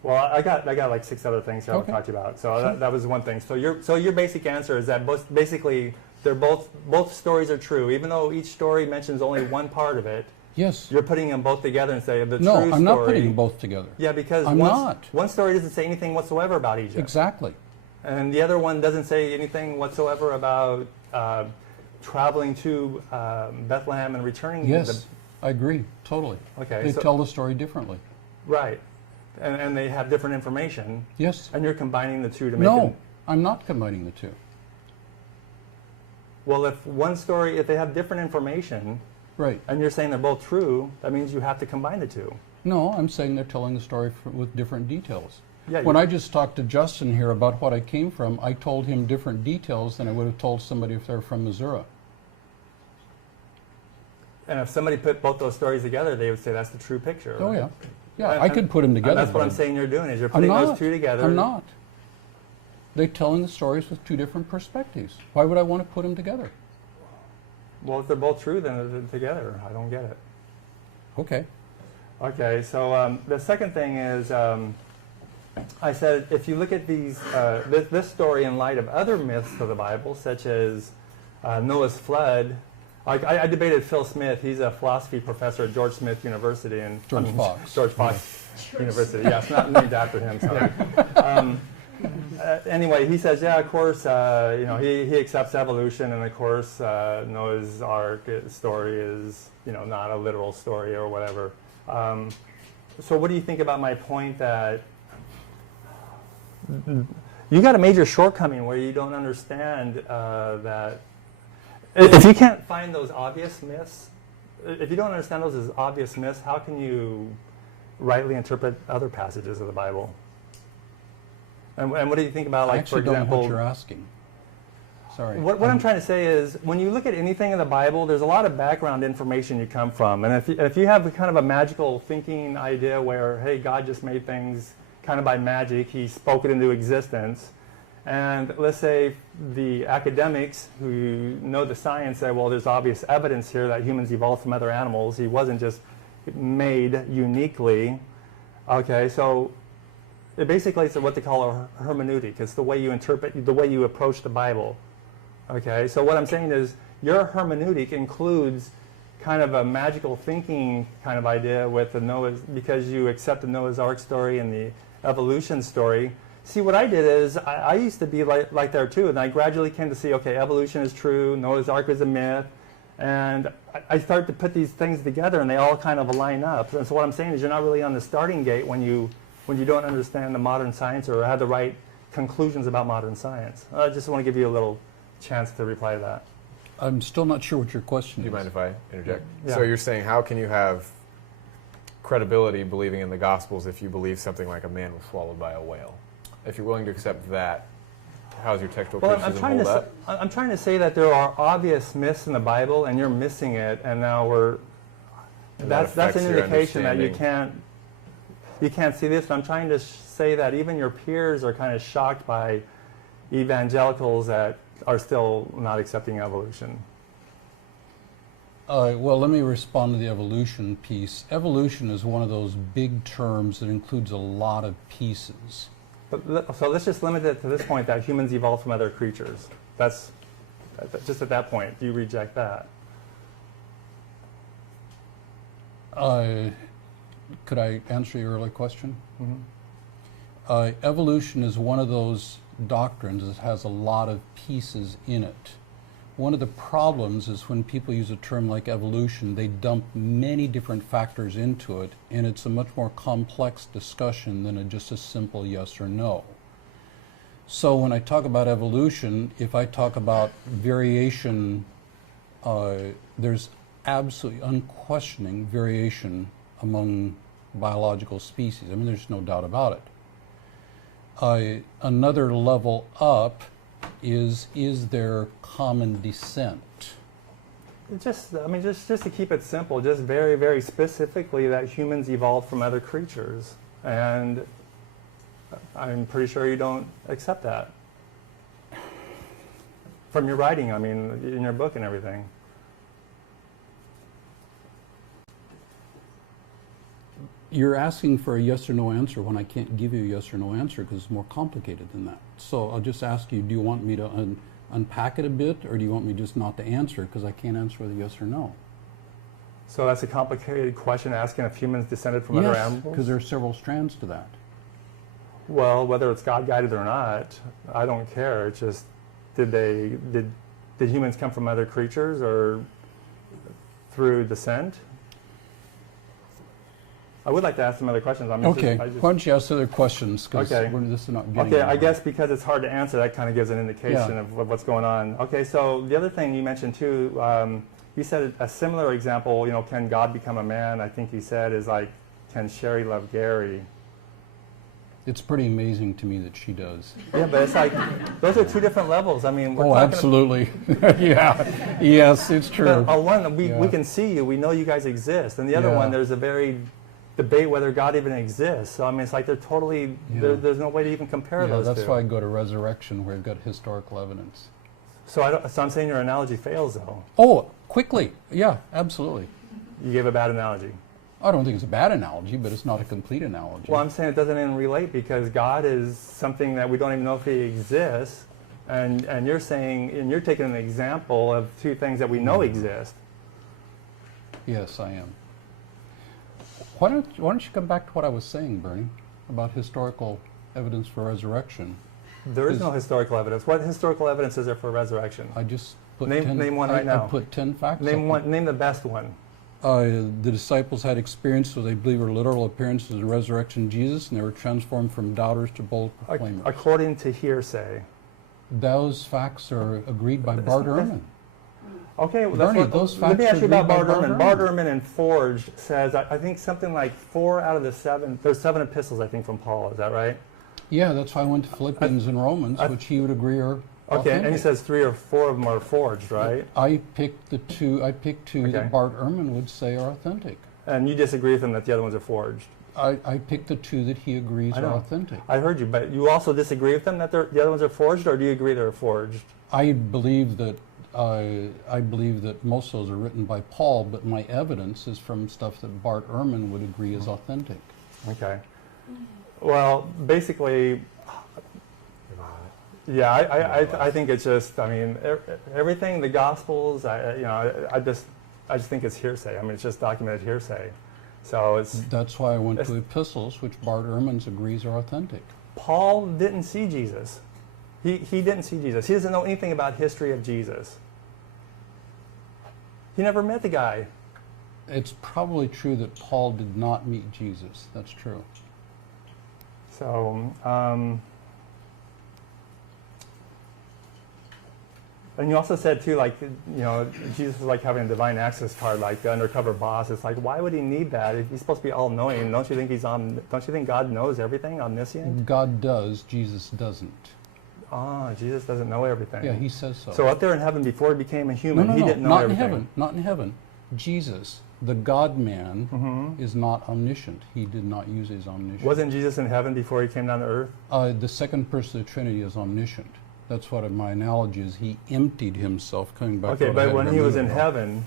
Well, I got like 6 other things here I'll Okay. talk to you about. So Sure. that was one thing. So your basic answer is that basically they're both stories are true, even though each story mentions only one part of it. Yes. You're putting them both together and say the No, true story. I'm not putting them both together. Yeah, because I'm not. one story doesn't say anything whatsoever about Egypt. Exactly. And the other one doesn't say anything whatsoever about traveling to Bethlehem and returning. Yes, I agree, totally. Okay, They so- tell the story differently. Right. And they have different information. Yes. And you're combining the two to make No, it. I'm not combining the two. Well, if they have different information, Right. and you're saying they're both true, that means you have to combine the two. No, I'm saying they're telling the story with different details. Yeah. When I just talked to Justin here about what I came from, I told him different details than I would have told somebody if they're from Missouri. And if somebody put both those stories together, they would say that's the true picture. Oh, right? yeah. Yeah, And- I could put them And together. that's what I'm but saying you're doing, is you're I'm putting not. those two together. I'm not. They're telling the stories with two different perspectives. Why would I want to put them together? Well, if they're both true, then they're together. I don't get it. Okay. Okay, so the second thing is, I said if you look at this story in light of other myths of the Bible, such as Noah's flood, I debated Phil Smith. He's a philosophy professor at George Smith University and George Fox. George Fox University. Yeah, it's not named after him. Sorry. Anyway, he says, yeah, of course, he accepts evolution, and of course, Noah's Ark story is, not a literal story or whatever. So what do you think about my point that you got a major shortcoming where you don't understand that if you can't find those obvious myths, if you don't understand those as obvious myths, how can you rightly interpret other passages of the Bible? And what do you think about, I like, actually for don't know example, what you're asking. Sorry. what I'm trying to say is, when you look at anything in the Bible, there's a lot of background information you come from. And if you have kind of a magical thinking idea where, hey, God just made things kind of by magic, he spoke it into existence, and let's say the academics who know the science say, well, there's obvious evidence here that humans evolved from other animals. He wasn't just made uniquely. Okay, so it basically is what they call a hermeneutic. It's the way you interpret, the way you approach the Bible. Okay, so what I'm saying is your hermeneutic includes kind of a magical thinking kind of idea with the Noah's, because you accept the Noah's Ark story and the evolution story. See, what I did is I used to be like there too, and I gradually came to see, okay, evolution is true, Noah's Ark is a myth, and I started to put these things together, and they all kind of line up. And so what I'm saying is you're not really on the starting gate when you don't understand the modern science or have the right conclusions about modern science. I just want to give you a little chance to reply to that. I'm still not sure what your question Do is. you mind if I interject? Yeah. So you're saying, how can you have credibility believing in the Gospels if you believe something like a man was swallowed by a whale? If you're willing to accept that, how's your textual Well, criticism hold up? I'm trying to say that there are obvious myths in the Bible, and you're missing it, and now And that that's an affects your indication that you understanding. can't see this. But I'm trying to say that even your peers are kind of shocked by evangelicals that are still not accepting evolution. Well, let me respond to the evolution piece. Evolution is one of those big terms that includes a lot of pieces. So let's just limit it to this point that humans evolved from other creatures. That's just at that point. Do you reject that? Could I answer your earlier question? Mm-hmm. Evolution is one of those doctrines that has a lot of pieces in it. One of the problems is when people use a term like evolution, they dump many different factors into it, and it's a much more complex discussion than just a simple yes or no. So when I talk about evolution, if I talk about variation, there's absolutely unquestioning variation among biological species. I mean, there's no doubt about it. Another level up is there common descent? Just to keep it simple, just very, very specifically that humans evolved from other creatures. And I'm pretty sure you don't accept that. From your writing, I mean, in your book and everything. You're asking for a yes or no answer when I can't give you a yes or no answer because it's more complicated than that. So I'll just ask you, do you want me to unpack it a bit, or do you want me just not to answer because I can't answer with a yes or no? So that's a complicated question, asking if humans descended from other Yes, animals? because there are several strands to that. Well, whether it's God-guided or not, I don't care. It's just, did humans come from other creatures or through descent? I would like to ask some other questions. I mean, Okay, why don't you ask other questions, because Okay. this is not getting Okay, I anywhere. guess because it's hard to answer, that kind of gives an indication Yeah. of what's going on. Okay, so the other thing you mentioned too, you said a similar example, can God become a man? I think you said is like, can Sherry love Gary? It's pretty amazing to me that she does. Yeah, but it's like, those are two different levels. I mean, we're Oh, talking absolutely. Yeah, yes, it's true. But, one, we Yeah. can see you, we know you guys exist. And the other Yeah. one, there's a very debate whether God even exists. So, I mean, it's like they're totally, Yeah. there's no way to even compare Yeah, those that's two. why I go to resurrection, where I've got historical evidence. So, I'm saying your analogy fails, though. Oh, quickly. Yeah, absolutely. You gave a bad analogy. I don't think it's a bad analogy, but it's not a complete analogy. Well, I'm saying it doesn't even relate because God is something that we don't even know if He exists. And you're saying, and you're taking an example of two things that we know exist. Yes, I am. Why don't you come back to what I was saying, Bernie, about historical evidence for resurrection? There is no historical evidence. What historical evidence is there for resurrection? I just put Name one right now. I put 10 facts. Name up. one. Name the best one. The disciples had experiences what they believe were literal appearances of the resurrection of Jesus, and they were transformed from doubters to bold proclaimers. According to hearsay. Those facts are agreed by Bart Ehrman. Okay, well, Bernie, that's those let me facts ask you are about agreed by Bart Ehrman. Bart Bart Ehrman in Forged says, I think something like 4 out of the 7, there's 7 epistles, I think, from Paul. Is that right? Yeah, that's why I went to Philippians and Romans, which he would agree are Okay, and he authentic. says 3 or 4 of them are forged, right? I picked two Okay. that Bart Ehrman would say are authentic. And you disagree with him that the other ones are forged. I picked the 2 that he agrees I are know. authentic. I heard you, but you also disagree with them that the other ones are forged, or do you agree they're forged? I believe that most of those are written by Paul, but my evidence is from stuff that Bart Ehrman would agree is authentic. Okay. Well, basically, yeah, I think it's just, I mean, everything, the Gospels, I just think it's hearsay. I mean, it's just documented hearsay. So it's, That's why I went to epistles, which Bart Ehrman agrees are authentic. Paul didn't see Jesus. He didn't see Jesus. He doesn't know anything about history of Jesus. He never met the guy. It's probably true that Paul did not meet Jesus. That's true. So, and you also said too, like, Jesus was like having a divine access card, like the undercover boss. It's like, why would he need that? If he's supposed to be all-knowing, don't you think God knows everything, omniscient? God does, Jesus doesn't. Ah, Jesus doesn't know everything. Yeah, he says so. So up there in heaven, before he became a human, no, he didn't know not everything. in heaven. Not in heaven. Jesus, the God-man, is not omniscient. He did not use his omniscience. Wasn't Jesus in heaven before he came down to earth? The second person of the Trinity is omniscient. That's what my analogy is. He emptied himself, coming back to Okay, what I but had when a he was in minute ago. heaven,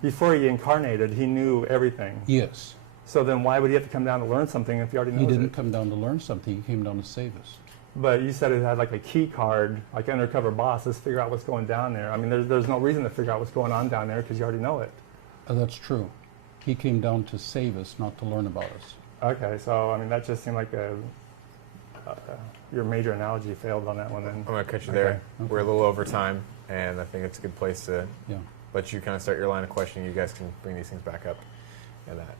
before he incarnated, he knew everything. Yes. So then why would he have to come down to learn something if he already knows He didn't it? come down to learn something. He came down to save us. But you said it had like a key card, like undercover boss. Let's figure out what's going down there. I mean, there's no reason to figure out what's going on down there because you already know it. That's true. He came down to save us, not to learn about us. Okay, so I mean that just seemed like your major analogy failed on that one. Then I'm going to cut you Okay. there. We're a little over time, and I think it's a good place to Yeah. let you kind of start your line of questioning. You guys can bring these things back up. And that.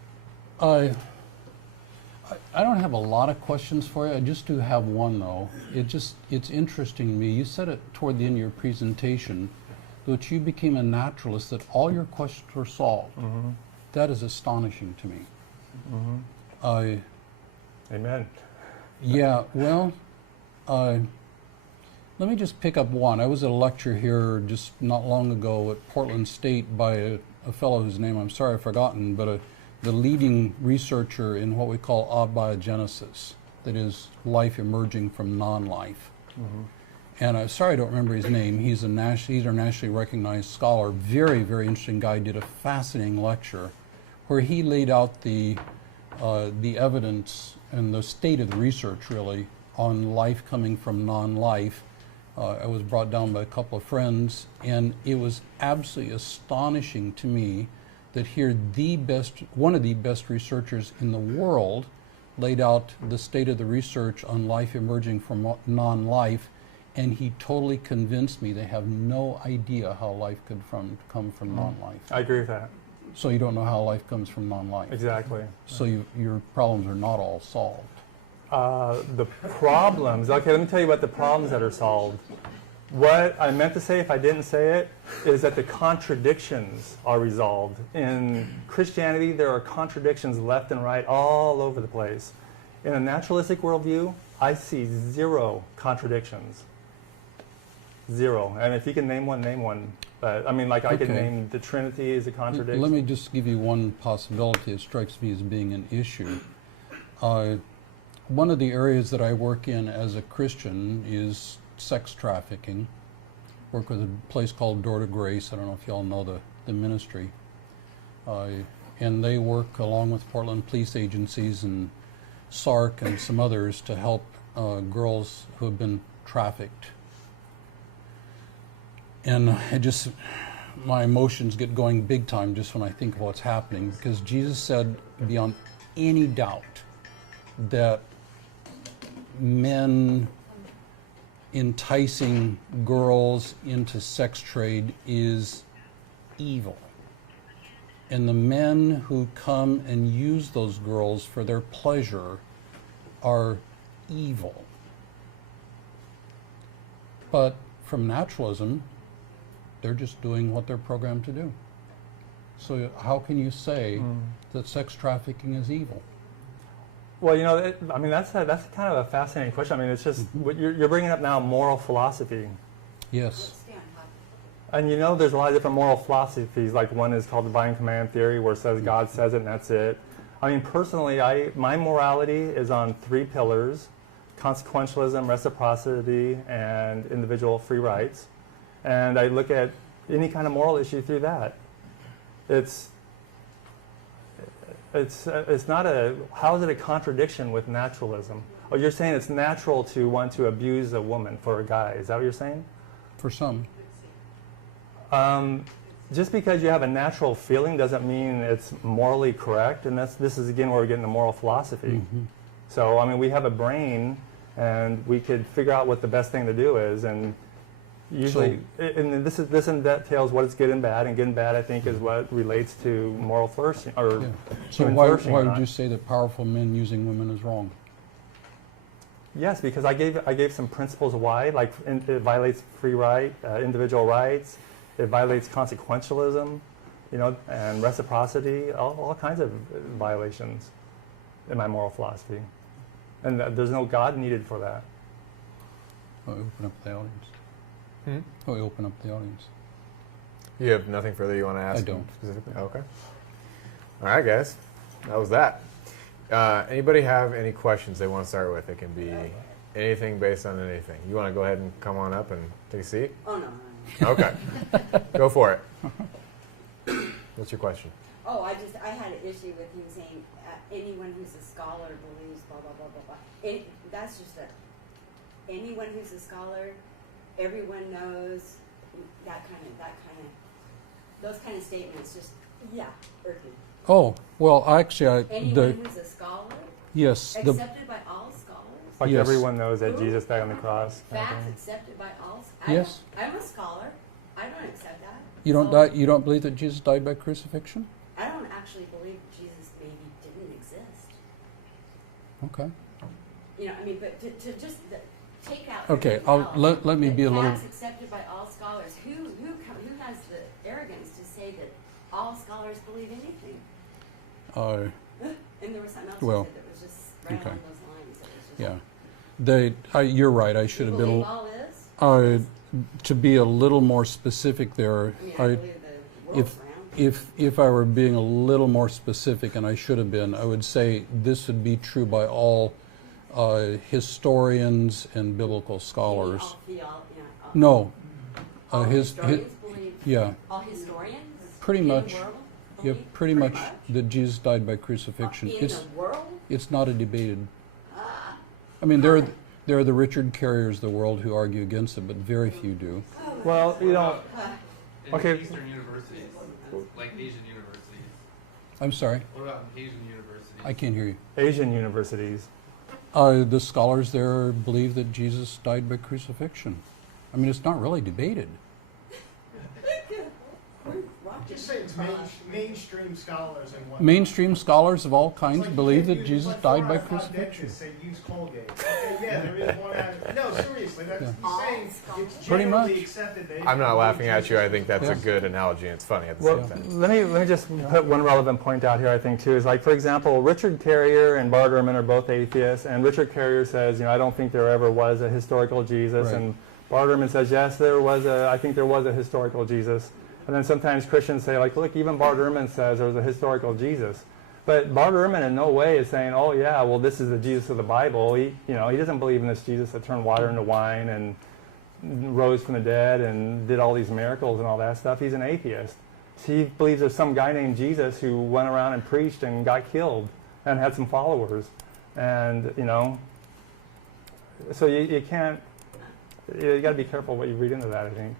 I don't have a lot of questions for you. I just do have one, though. It's interesting to me. You said it toward the end of your presentation that you became a naturalist, that all your questions were solved. That is astonishing to me. Amen. Yeah, well, let me just pick up one. I was at a lecture here just not long ago at Portland State by a fellow whose name I'm sorry I've forgotten, but the leading researcher in what we call abiogenesis, that is life emerging from non-life. And I'm sorry I don't remember his name. He's our nationally recognized scholar. Very, very interesting guy. Did a fascinating lecture where he laid out the evidence and the state of the research, really, on life coming from non-life. I was brought down by a couple of friends, and it was absolutely astonishing to me that here one of the best researchers in the world laid out the state of the research on life emerging from non-life, and he totally convinced me they have no idea how life could come from non-life. I agree with that. So you don't know how life comes from non-life. Exactly. So your problems are not all solved. The problems, okay, let me tell you about the problems that are solved. What I meant to say, if I didn't say it, is that the contradictions are resolved. In Christianity, there are contradictions left and right all over the place. In a naturalistic worldview, I see zero contradictions. Zero. And if you can name one, name one. But I mean, like I could Okay. name the Trinity as a contradiction. Let me just give you one possibility that strikes me as being an issue. One of the areas that I work in as a Christian is sex trafficking. Work with a place called Door to Grace. I don't know if you all know the ministry. And they work along with Portland police agencies and SARC and some others to help girls who have been trafficked. And my emotions get going big time just when I think of what's happening, because Jesus said beyond any doubt that men enticing girls into sex trade is evil. And the men who come and use those girls for their pleasure are evil. But from naturalism, they're just doing what they're programmed to do. So how can you say that sex trafficking is evil? Well, you know, I mean, that's kind of a fascinating question. I mean, it's just, what you're bringing up now moral philosophy. Yes. And you know, there's a lot of different moral philosophies. Like one is called divine command theory, where it says God says it and that's it. I mean, personally, my morality is on 3 pillars: consequentialism, reciprocity, and individual free rights. And I look at any kind of moral issue through that. It's not how is it a contradiction with naturalism? Oh, you're saying it's natural to want to abuse a woman for a guy. Is that what you're saying? For some. Just because you have a natural feeling doesn't mean it's morally correct. And this is again where we're getting to moral philosophy. So, I mean, we have a brain and we could figure out what the best thing to do is. And usually, and this entails what is good and bad. And good and bad, I think, is what relates to moral flourishing or So human why flourishing or would not. you say that powerful men using women is wrong? Yes, because I gave some principles of why, like it violates free right, individual rights, it violates consequentialism, you know, and reciprocity, all kinds of violations in my moral philosophy. And there's no God needed for that. Oh, open up the audience. Oh, open up the audience. You have nothing further you want to ask? I don't. Specifically? Okay. All right, guys. That was that. Anybody have any questions they want to start with? It can be anything based on anything. You want to go ahead and come on up and take a seat? Oh, no. Okay. Go for it. What's your question? Oh, I had an issue with you saying anyone who's a scholar believes blah, blah, blah, blah, blah. That's just anyone who's a scholar, everyone knows those kind of statements just, earthy. Oh, well, actually, Anyone who's a scholar, yes, accepted by all scholars. Like Yes. everyone knows that Jesus died on the cross. Facts accepted by all. Yes. I'm a scholar. I don't accept that. you don't So, you don't believe that Jesus died by crucifixion? I don't actually believe Jesus maybe didn't exist. Okay. You know, I mean, but to just take out. Okay, everything else, let me that be a little. facts accepted by all scholars. Who has the arrogance to say that all scholars believe anything? And there was something else Well, you said that was just right okay. along those lines. Yeah, you're right. I should have believe been. all is? To be a little more specific there. I mean, I believe the world's round. If I were being a little more specific, and I should have been, I would say this would be true by all historians and biblical scholars. No, all his historians believe. yeah, All historians. Pretty in the much. world yeah, believe pretty much that Jesus died by crucifixion. In the world. It's not a debated. I mean, there are the Richard Carriers of the world who argue against it, but very few do. Well, you know, In okay. Eastern universities, like Asian universities. I'm sorry, What about Asian universities? I can't hear you. Asian universities. The scholars there believe that Jesus died by crucifixion. I mean, it's not really debated. Just say it's mainstream scholars and what. Mainstream scholars of all kinds It's like believe you that can't Jesus use- like died 4 by out of 5 crucifixion. dentists say use Colgate. Okay, yeah, there is one out. No, seriously, that's Yeah. he's saying it's Pretty generally much. accepted. They I'm not laughing at you. I think that's Yeah. a good analogy. It's funny at the Well, same time. let me just put one relevant point out here. I think too is like, for example, Richard Carrier and Bart Ehrman are both atheists, and Richard Carrier says, I don't think there ever was a historical Jesus, Right. and Bart Ehrman says, yes, I think there was a historical Jesus. And then sometimes Christians say, like, look, even Bart Ehrman says there was a historical Jesus. But Bart Ehrman in no way is saying, oh yeah, well, this is the Jesus of the Bible. He doesn't believe in this Jesus that turned water into wine and rose from the dead and did all these miracles and all that stuff. He's an atheist. He believes there's some guy named Jesus who went around and preached and got killed and had some followers. And, so you can't, you got to be careful what you read into that, I think.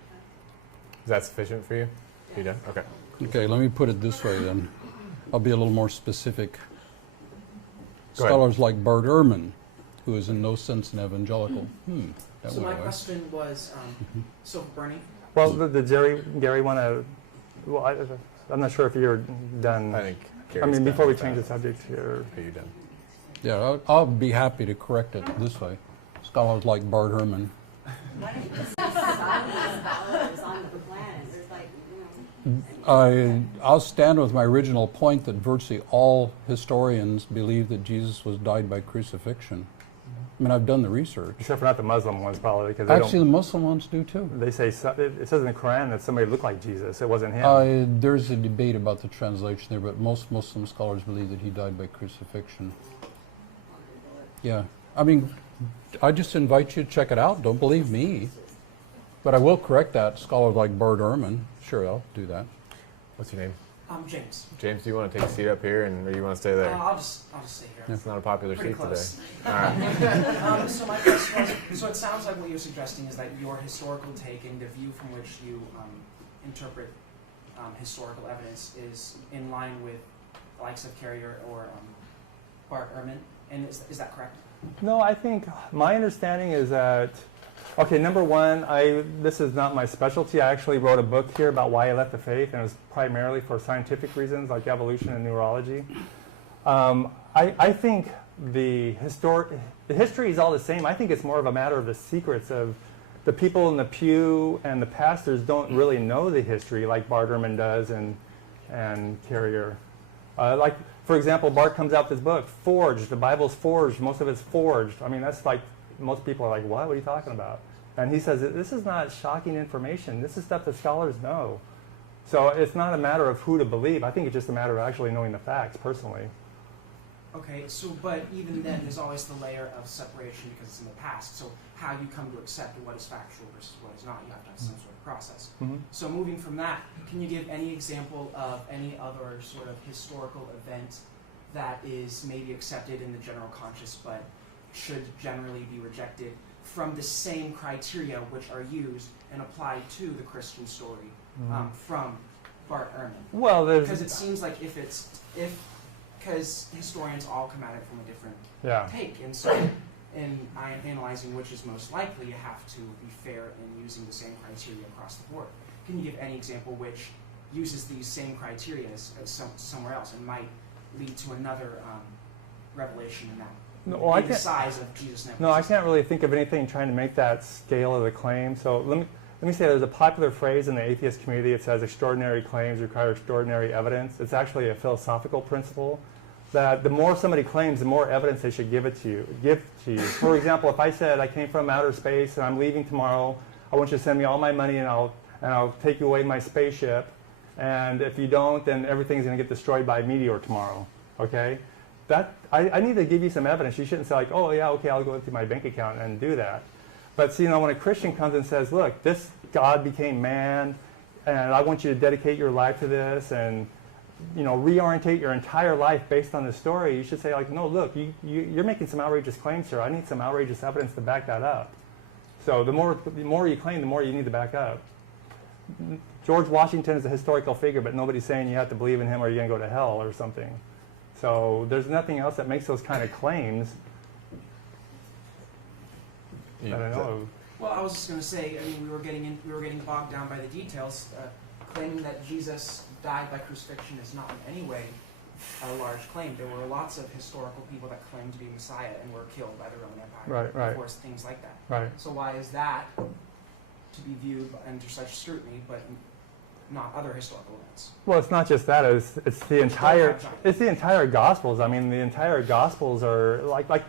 Is that sufficient for you? You done? Okay. Okay, let me put it this way then. I'll be a little more specific. Go ahead. Scholars like Bart Ehrman, who is in no sense an evangelical. That So went my away. question was, so Bernie, Well, did Gary want to, well, I'm not sure if you're done. I think. I Gary's mean, done before we with change the that. subject here. Are you done? Yeah, I'll be happy to correct it this way. Scholars like Bart Ehrman. Why don't you just say silent scholars on the planet? There's like, I'll stand with my original point that virtually all historians believe that Jesus was died by crucifixion. I mean, I've done the research. Except for not the Muslim ones, probably, because they Actually, don't. the Muslim ones do too. They say it says in the Quran that somebody looked like Jesus. It wasn't him. There's a debate about the translation there, but most Muslim scholars believe that he died by crucifixion. Yeah, I mean, I just invite you to check it out. Don't believe me. But I will correct that. Scholars like Bart Ehrman. Sure, I'll do that. What's your name? James. James, do you want to take a seat up here, or you want to stay there? I'll just stay here. It's not a popular Pretty seat close. today. All right. So my question was, so it sounds like what you're suggesting is that your historical take and the view from which you interpret historical evidence is in line with the likes of Carrier or Bart Ehrman, and is that correct? No, I think my understanding is that, okay, number one, this is not my specialty. I actually wrote a book here about why I left the faith, and it was primarily for scientific reasons like evolution and neurology. I think the history is all the same. I think it's more of a matter of the secrets of the people in the pew, and the pastors don't really know the history like Bart Ehrman does and Carrier. Like, for example, Bart comes out with this book, Forged. The Bible's forged. Most of it's forged. I mean, that's like, most people are like, what? What are you talking about? And he says, this is not shocking information. This is stuff that scholars know. So it's not a matter of who to believe. I think it's just a matter of actually knowing the facts personally. Okay, so but even then, there's always the layer of separation because it's in the past. So how you come to accept what is factual versus what is not, you have to have some sort of process. Mm-hmm. So moving from that, can you give any example of any other sort of historical event that is maybe accepted in the general conscious but should generally be rejected from the same criteria which are used and applied to the Christian story from Bart Ehrman? Well, Because it seems like because historians all come at it from a different take, and so in analyzing which is most likely, you have to be fair in using the same criteria across the board. Can you give any example which uses these same criteria as somewhere else and might lead to another revelation in that? No, well, I the can't, size of Jesus' no, I can't really think of anything trying to make that scale of the claim. So let me say there's a popular phrase in the atheist community. It says extraordinary claims require extraordinary evidence. It's actually a philosophical principle that the more somebody claims, the more evidence they should give to you. For example, if I said I came from outer space and I'm leaving tomorrow, I want you to send me all my money and I'll take you away in my spaceship. And if you don't, then everything's going to get destroyed by a meteor tomorrow. Okay? I need to give you some evidence. You shouldn't say like, oh yeah, okay, I'll go into my bank account and do that. But see, when a Christian comes and says, look, this God became man, and I want you to dedicate your life to this, and reorientate your entire life based on this story, you should say like, no, look, you're making some outrageous claims here. I need some outrageous evidence to back that up. So the more you claim, the more you need to back up. George Washington is a historical figure, but nobody's saying you have to believe in him or you're going to go to hell or something. So there's nothing else that makes those kind of claims. I don't know. Well, I was just going to say, I mean, we were getting bogged down by the details. Claiming that Jesus died by crucifixion is not in any way a large claim. There were lots of historical people that claimed to be Messiah and were killed by the Roman Empire. Right. Of course, things like that. Right. So why is that to be viewed under such scrutiny, but not other historical events? Well, it's not just that. It's the entire Gospels. I mean, the entire Gospels are like.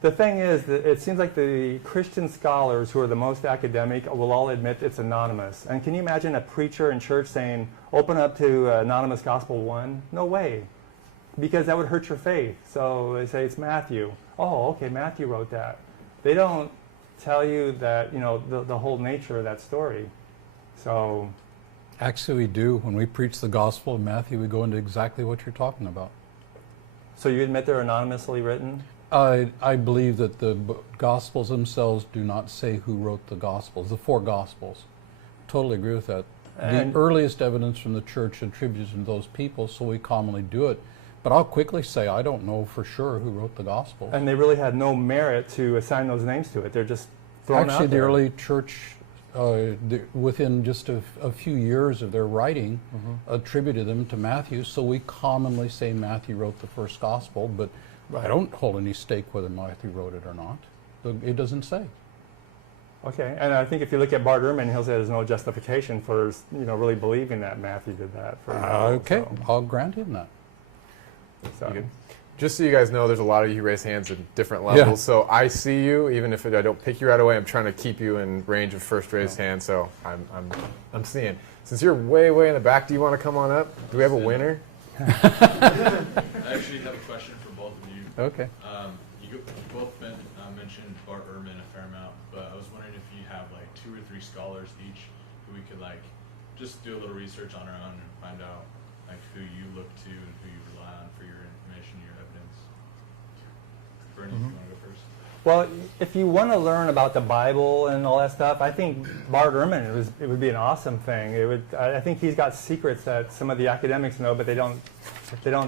The thing is that it seems like the Christian scholars who are the most academic will all admit it's anonymous. And can you imagine a preacher in church saying, open up to Anonymous Gospel 1? No way. Because that would hurt your faith. So they say it's Matthew. Oh, okay, Matthew wrote that. They don't tell you that, the whole nature of that story. So actually we do. When we preach the Gospel of Matthew, we go into exactly what you're talking about. So you admit they're anonymously written? I believe that the Gospels themselves do not say who wrote the Gospels, the four Gospels. Totally agree with that. And the earliest evidence from the church attributes to those people, so we commonly do it. But I'll quickly say I don't know for sure who wrote the Gospels. And they really had no merit to assign those names to it. They're just thrown Actually, out there. the early church, within just a few years of their writing, attributed them to Matthew, so we commonly say Matthew wrote the first Gospel, but I don't hold any stake whether Matthew wrote it or not. It doesn't say. Okay, and I think if you look at Bart Ehrman, he'll say there's no justification for really believing that Matthew did that. For example, Okay, so. I'll grant him that. So. You good? Just so you guys know, there's a lot of you who raise hands at different levels. Yeah. So I see you, even if I don't pick you right away. I'm trying to keep you in range of first raised hand. So I'm seeing. Since you're way in the back, do you want to come on up? Do we have a winner? I actually have a question for both of you. Okay. You both mentioned Bart Ehrman a fair amount, but I was wondering if you have like 2 or 3 scholars each who we could just do a little research on our own and find out who you look to and who you rely on for your information, your evidence. Bernie, you want to go first? Well, if you want to learn about the Bible and all that stuff, I think Bart Ehrman it would be an awesome thing. I think he's got secrets that some of the academics know, but they don't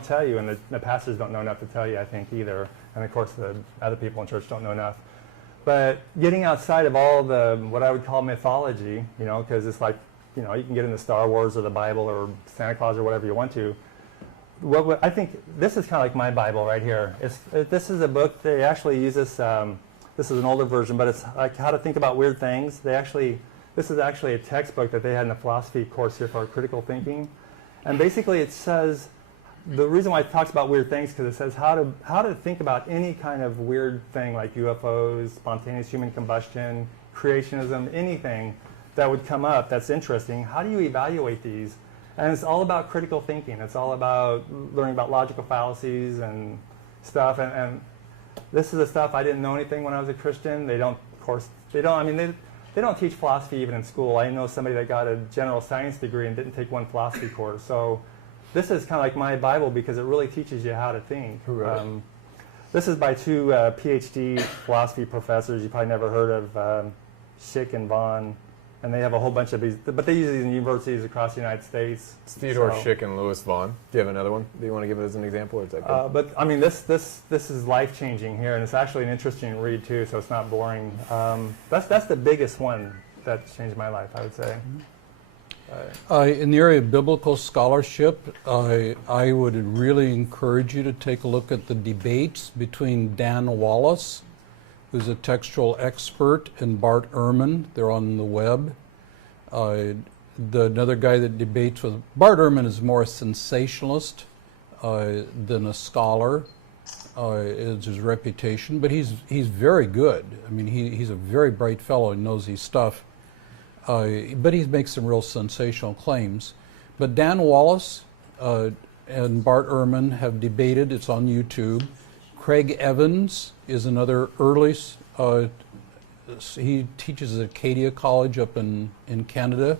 tell you, and the pastors don't know enough to tell you, I think, either. And of course, the other people in church don't know enough. But getting outside of all the what I would call mythology, because it's like, you can get into Star Wars or the Bible or Santa Claus or whatever you want to. I think this is kind of like my Bible right here. This is a book. They actually use this. This is an older version, but it's like how to think about weird things. This is actually a textbook that they had in a philosophy course here for critical thinking, and basically it says the reason why it talks about weird things because it says how to think about any kind of weird thing like UFOs, spontaneous human combustion, creationism, anything that would come up that's interesting. How do you evaluate these? And it's all about critical thinking. It's all about learning about logical fallacies and stuff. And this is the stuff I didn't know anything when I was a Christian. They don't teach philosophy even in school. I know somebody that got a general science degree and didn't take one philosophy course. So this is kind of like my Bible because it really teaches you how to think. This is by two PhD philosophy professors. You probably never heard of Schick and Vaughn. And they have a whole bunch of these, but they use these in universities across the United States. It's Theodore Schick and Louis Vaughn. Do you have another one? Do you want to give it as an example, or is that good? But I mean, this is life changing here, and it's actually an interesting read too. So it's not boring. That's the biggest one that changed my life, I would say. In the area of biblical scholarship, I would really encourage you to take a look at the debates between Dan Wallace, who's a textual expert, and Bart Ehrman. They're on the web. Another guy that debates with Bart Ehrman is more a sensationalist than a scholar, is his reputation, but he's very good. I mean, he's a very bright fellow and knows his stuff, but he makes some real sensational claims. But Dan Wallace and Bart Ehrman have debated. It's on YouTube. Craig Evans is another early, he teaches at Acadia College up in Canada.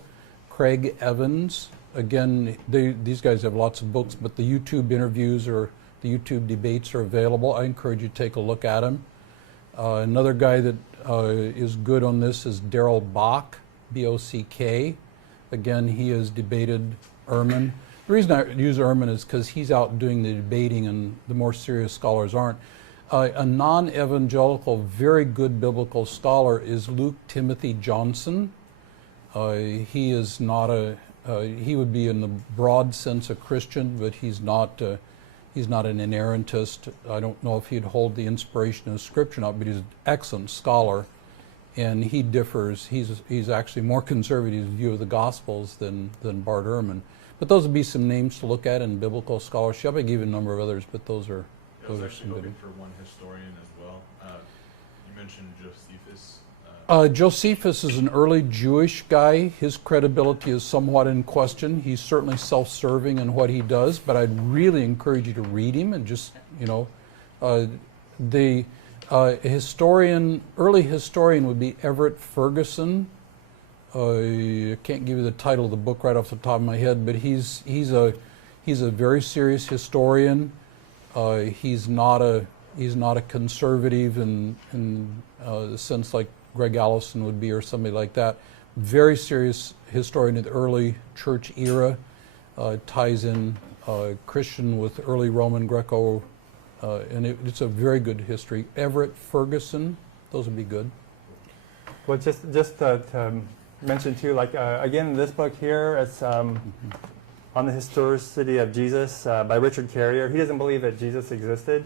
Craig Evans, again, these guys have lots of books, but the YouTube interviews or the YouTube debates are available. I encourage you to take a look at them. Another guy that is good on this is Darrell Bock, B-O-C-K. Again, he has debated Ehrman. The reason I use Ehrman is because he's out doing the debating and the more serious scholars aren't. A non-evangelical, very good biblical scholar is Luke Timothy Johnson. He is not he would be in the broad sense a Christian, but he's not an inerrantist. I don't know if he'd hold the inspiration of Scripture or not, but he's an excellent scholar. And he differs. He's actually more conservative view of the Gospels than Bart Ehrman. But those would be some names to look at in biblical scholarship. I gave you a number of others, but those are some good. I was actually hoping for one historian as well. You mentioned Josephus. Josephus is an early Jewish guy. His credibility is somewhat in question. He's certainly self-serving in what he does, but I'd really encourage you to read him and just, the early historian would be Everett Ferguson. I can't give you the title of the book right off the top of my head, but he's a very serious historian. He's not a conservative in the sense like Greg Allison would be or somebody like that. Very serious historian of the early church era. Ties in Christian with early Roman Greco, and it's a very good history. Everett Ferguson, those would be good. Well, just to mention too, like again, this book here, it's on the historicity of Jesus by Richard Carrier. He doesn't believe that Jesus existed,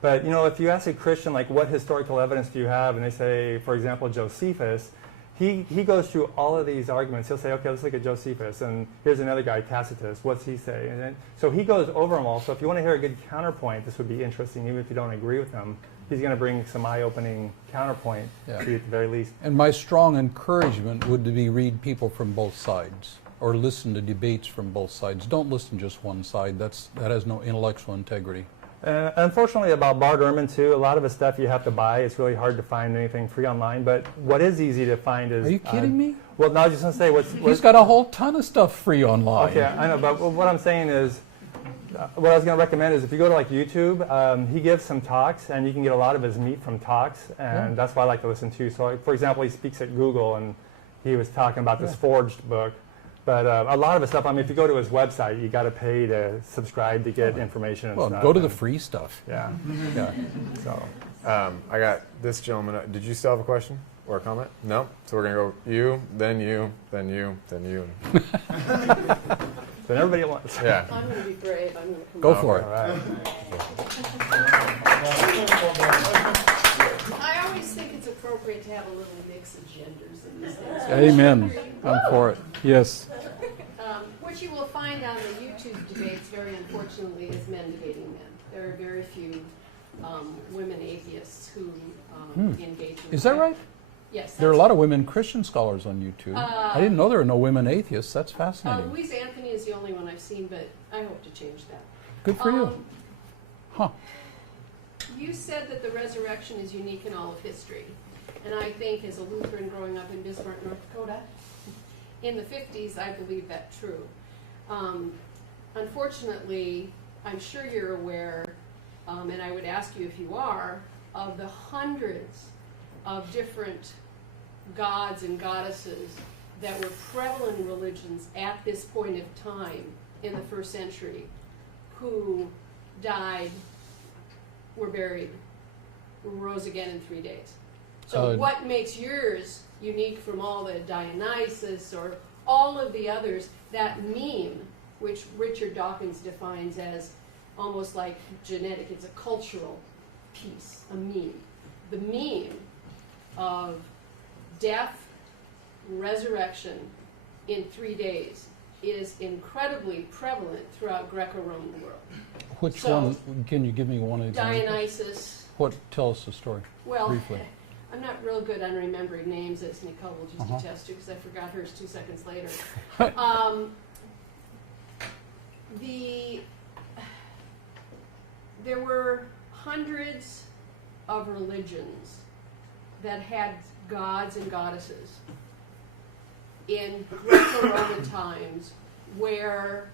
but if you ask a Christian like what historical evidence do you have, and they say, for example, Josephus, he goes through all of these arguments. He'll say, okay, let's look at Josephus, and here's another guy, Tacitus. What's he say? And then, so he goes over them all. So if you want to hear a good counterpoint, this would be interesting, even if you don't agree with him. He's going to bring some eye-opening counterpoint to you at the very least. And my strong encouragement would be read people from both sides, or listen to debates from both sides. Don't listen to just one side. That has no intellectual integrity. Unfortunately, about Bart Ehrman too, a lot of his stuff you have to buy. It's really hard to find anything free online. But what is easy to find is. Are you kidding me? Well, no, I was just going to say He's got a whole ton of stuff free online. Okay, I know, but what I'm saying is, what I was going to recommend is if you go to like YouTube, he gives some talks, and you can get a lot of his meat from talks, and that's what I like to listen to. So, for example, he speaks at Google, and he was talking about this Forged book. But a lot of his stuff, I mean, if you go to his website, you got to pay to subscribe to get information and stuff. Well, go to the free stuff. Yeah. Yeah. So, I got this gentleman. Did you still have a question or a comment? No? So we're going to go you, then you, then you, then you. then everybody at once. Yeah. I'm going to be brave. I'm going to come Go up. for it. All right. I always think it's appropriate to have a little mix of genders in these things. Amen. I'm for it. Yes. What you will find on the YouTube debates, very unfortunately, is men debating men. There are very few women atheists who engage in Is that right? Yes. There are a lot of women Christian scholars on YouTube. I didn't know there were no women atheists. That's fascinating. Louise Anthony is the only one I've seen, but I hope to change that. Good for you. Huh. You said that the resurrection is unique in all of history. And I think as a Lutheran growing up in Bismarck, North Dakota, in the 50s, I believe that true. Unfortunately, I'm sure you're aware, and I would ask you if you are, of the hundreds of different gods and goddesses that were prevalent in religions at this point of time in the first century, who died, were buried, rose again in 3 days. So what makes yours unique from all the Dionysus or all of the others, that meme, which Richard Dawkins defines as almost like genetic, it's a cultural piece, a meme. The meme of death, resurrection in 3 days is incredibly prevalent throughout Greco-Roman world. Which So, one? Can you give me one example? Dionysus. What? Tell us the story. Well, briefly. I'm not real good on remembering names, as Nicole will just Uh-huh. attest to, because I forgot hers 2 seconds later. There were hundreds of religions that had gods and goddesses in Greco-Roman times where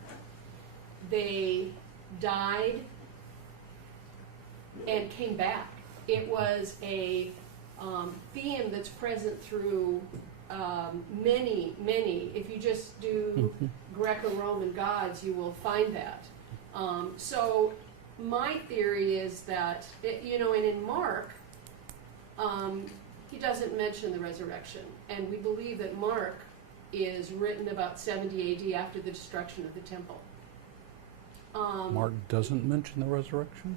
they died and came back. It was a theme that's present through many, if you just do Greco-Roman gods, you will find that. So my theory is that, and in Mark, he doesn't mention the resurrection. And we believe that Mark is written about 70 AD after the destruction of the temple. Mark doesn't mention the resurrection?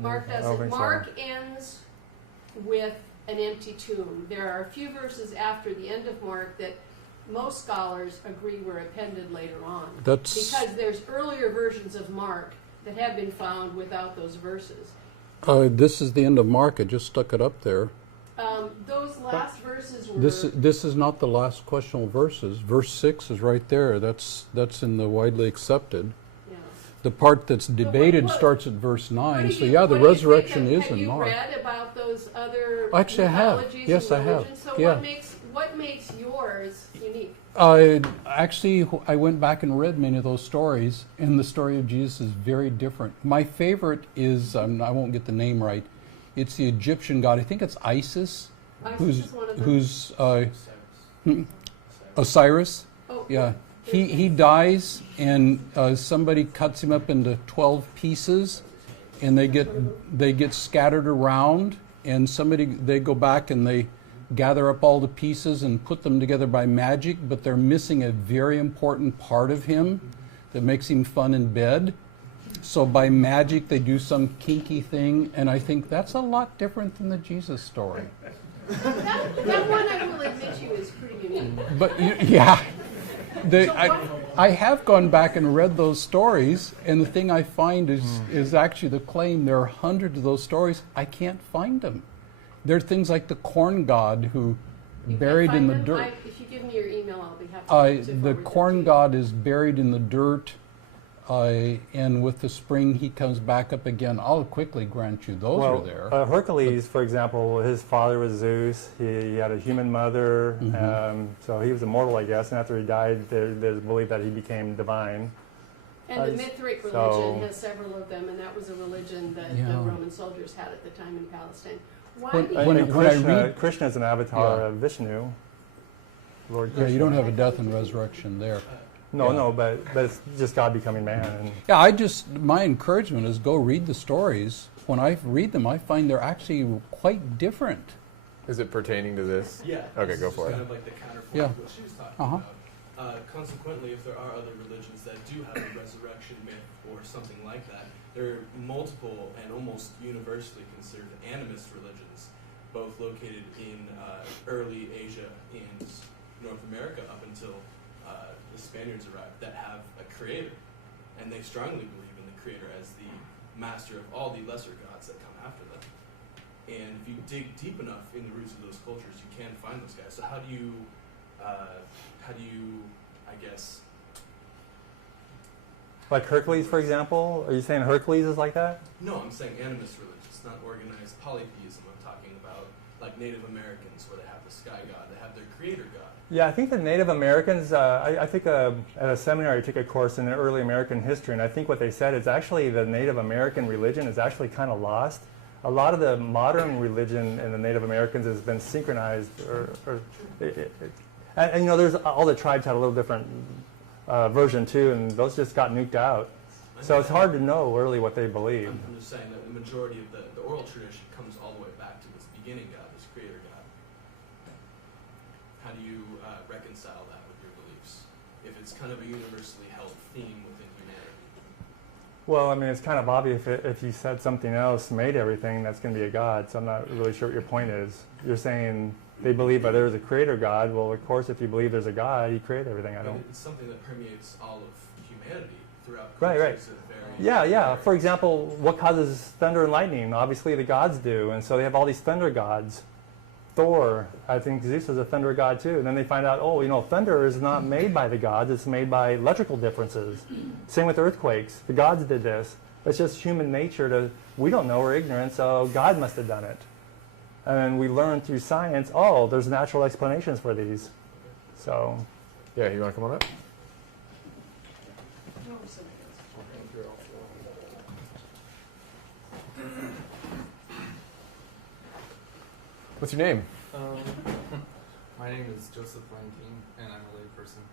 Mark I don't doesn't. think so. Mark ends with an empty tomb. There are a few verses after the end of Mark that most scholars agree were appended later on. That's Because there's earlier versions of Mark that have been found without those verses. this is the end of Mark. I just stuck it up there. Those last verses were... This is not the last questionable verses. Verse 6 is right there. That's in the widely accepted. Yeah. The part that's debated what- starts at verse 9. What So do you- yeah, the what do you resurrection think of- is in Mark. Have you read about those other Actually, I have. mythologies Yes, and I have. religions? So Yeah. what makes yours unique? I went back and read many of those stories, and the story of Jesus is very different. My favorite is, I won't get the name right, it's the Egyptian god, I think it's Isis, Isis is one of them. who's Osiris. Oh, Yeah, he dies, and somebody cuts him up into 12 pieces, and they get scattered around, and they go back and they gather up all the pieces and put them together by magic, but they're missing a very important part of him that makes him fun in bed. So by magic they do some kinky thing, and I think that's a lot different than the Jesus story. That one I will admit to you is pretty unique. But yeah, I have gone back and read those stories, and the thing I find is actually the claim. There are hundreds of those stories. I can't find them. There are things like the corn god who You buried can't in the find them? dirt. If you give me your email, I'll be happy to The forward them corn to you. god is buried in the dirt, and with the spring he comes back up again. I'll quickly grant you those are there. Hercules, for example, his father was Zeus. He had a human mother, so he was immortal, I guess. And after he died, there's belief that he became divine. And the Mithric religion so- has several of them, and that was a religion that Yeah. the Roman soldiers had at the time in Palestine. Why When- do And you... when- Krishna is an avatar Yeah. of Vishnu. Lord Yeah, Krishna. you don't have a death and resurrection there. No, Yeah. no, but it's just God becoming man. And Yeah, my encouragement is go read the stories. When I read them, I find they're actually quite different. Is it pertaining to this? Yeah. Okay, this go is for it. Kind of like the counterpoint Yeah. to what she was talking Uh-huh. about. Consequently, if there are other religions that do have a resurrection myth or something like that, there are multiple and almost universally considered animist religions, both located in early Asia and North America up until the Spaniards arrived, that have a creator, and they strongly believe in the creator as the master of all the lesser gods that come after them. And if you dig deep enough in the roots of those cultures, you can find those guys. So how do you, I guess, Like Hercules, for example? Are you saying Hercules is like that? no, I'm saying animist religions, not organized polytheism. I'm talking about like Native Americans, where they have the sky god, they have their creator god. Yeah, I think the Native Americans, I think at a seminary I took a course in early American history, and I think what they said is actually the Native American religion is actually kind of lost. A lot of the modern religion in the Native Americans has been synchronized, and you know, there's all the tribes had a little different version too, and those just got nuked out. So it's hard to know really what they believe. I'm just saying that the majority of the oral tradition comes all the way back to this beginning god, this creator god. How do you reconcile that with your beliefs if it's kind of a universally held theme within humanity? Well, I mean, it's kind of obvious if you said something else made everything, that's going to be a god. So I'm not really sure what your point is. You're saying they believe that there's a creator god. Well, of course, if you believe there's a god, he created everything. I But don't. it's something that permeates all of humanity throughout Right, right. cultures of varying Yeah, yeah. areas. For example, what causes thunder and lightning? Obviously, the gods do, and so they have all these thunder gods. Thor, I think Zeus is a thunder god too. And then they find out, oh, you know, thunder is not made by the gods; it's made by electrical differences. Same with earthquakes. The gods did this. It's just human nature to. We don't know. We're ignorant, so God must have done it. And we learn through science. Oh, there's natural explanations for these. So. Yeah, you want to come on up? What's your name? My name is Joseph Lanking, and I'm a layperson.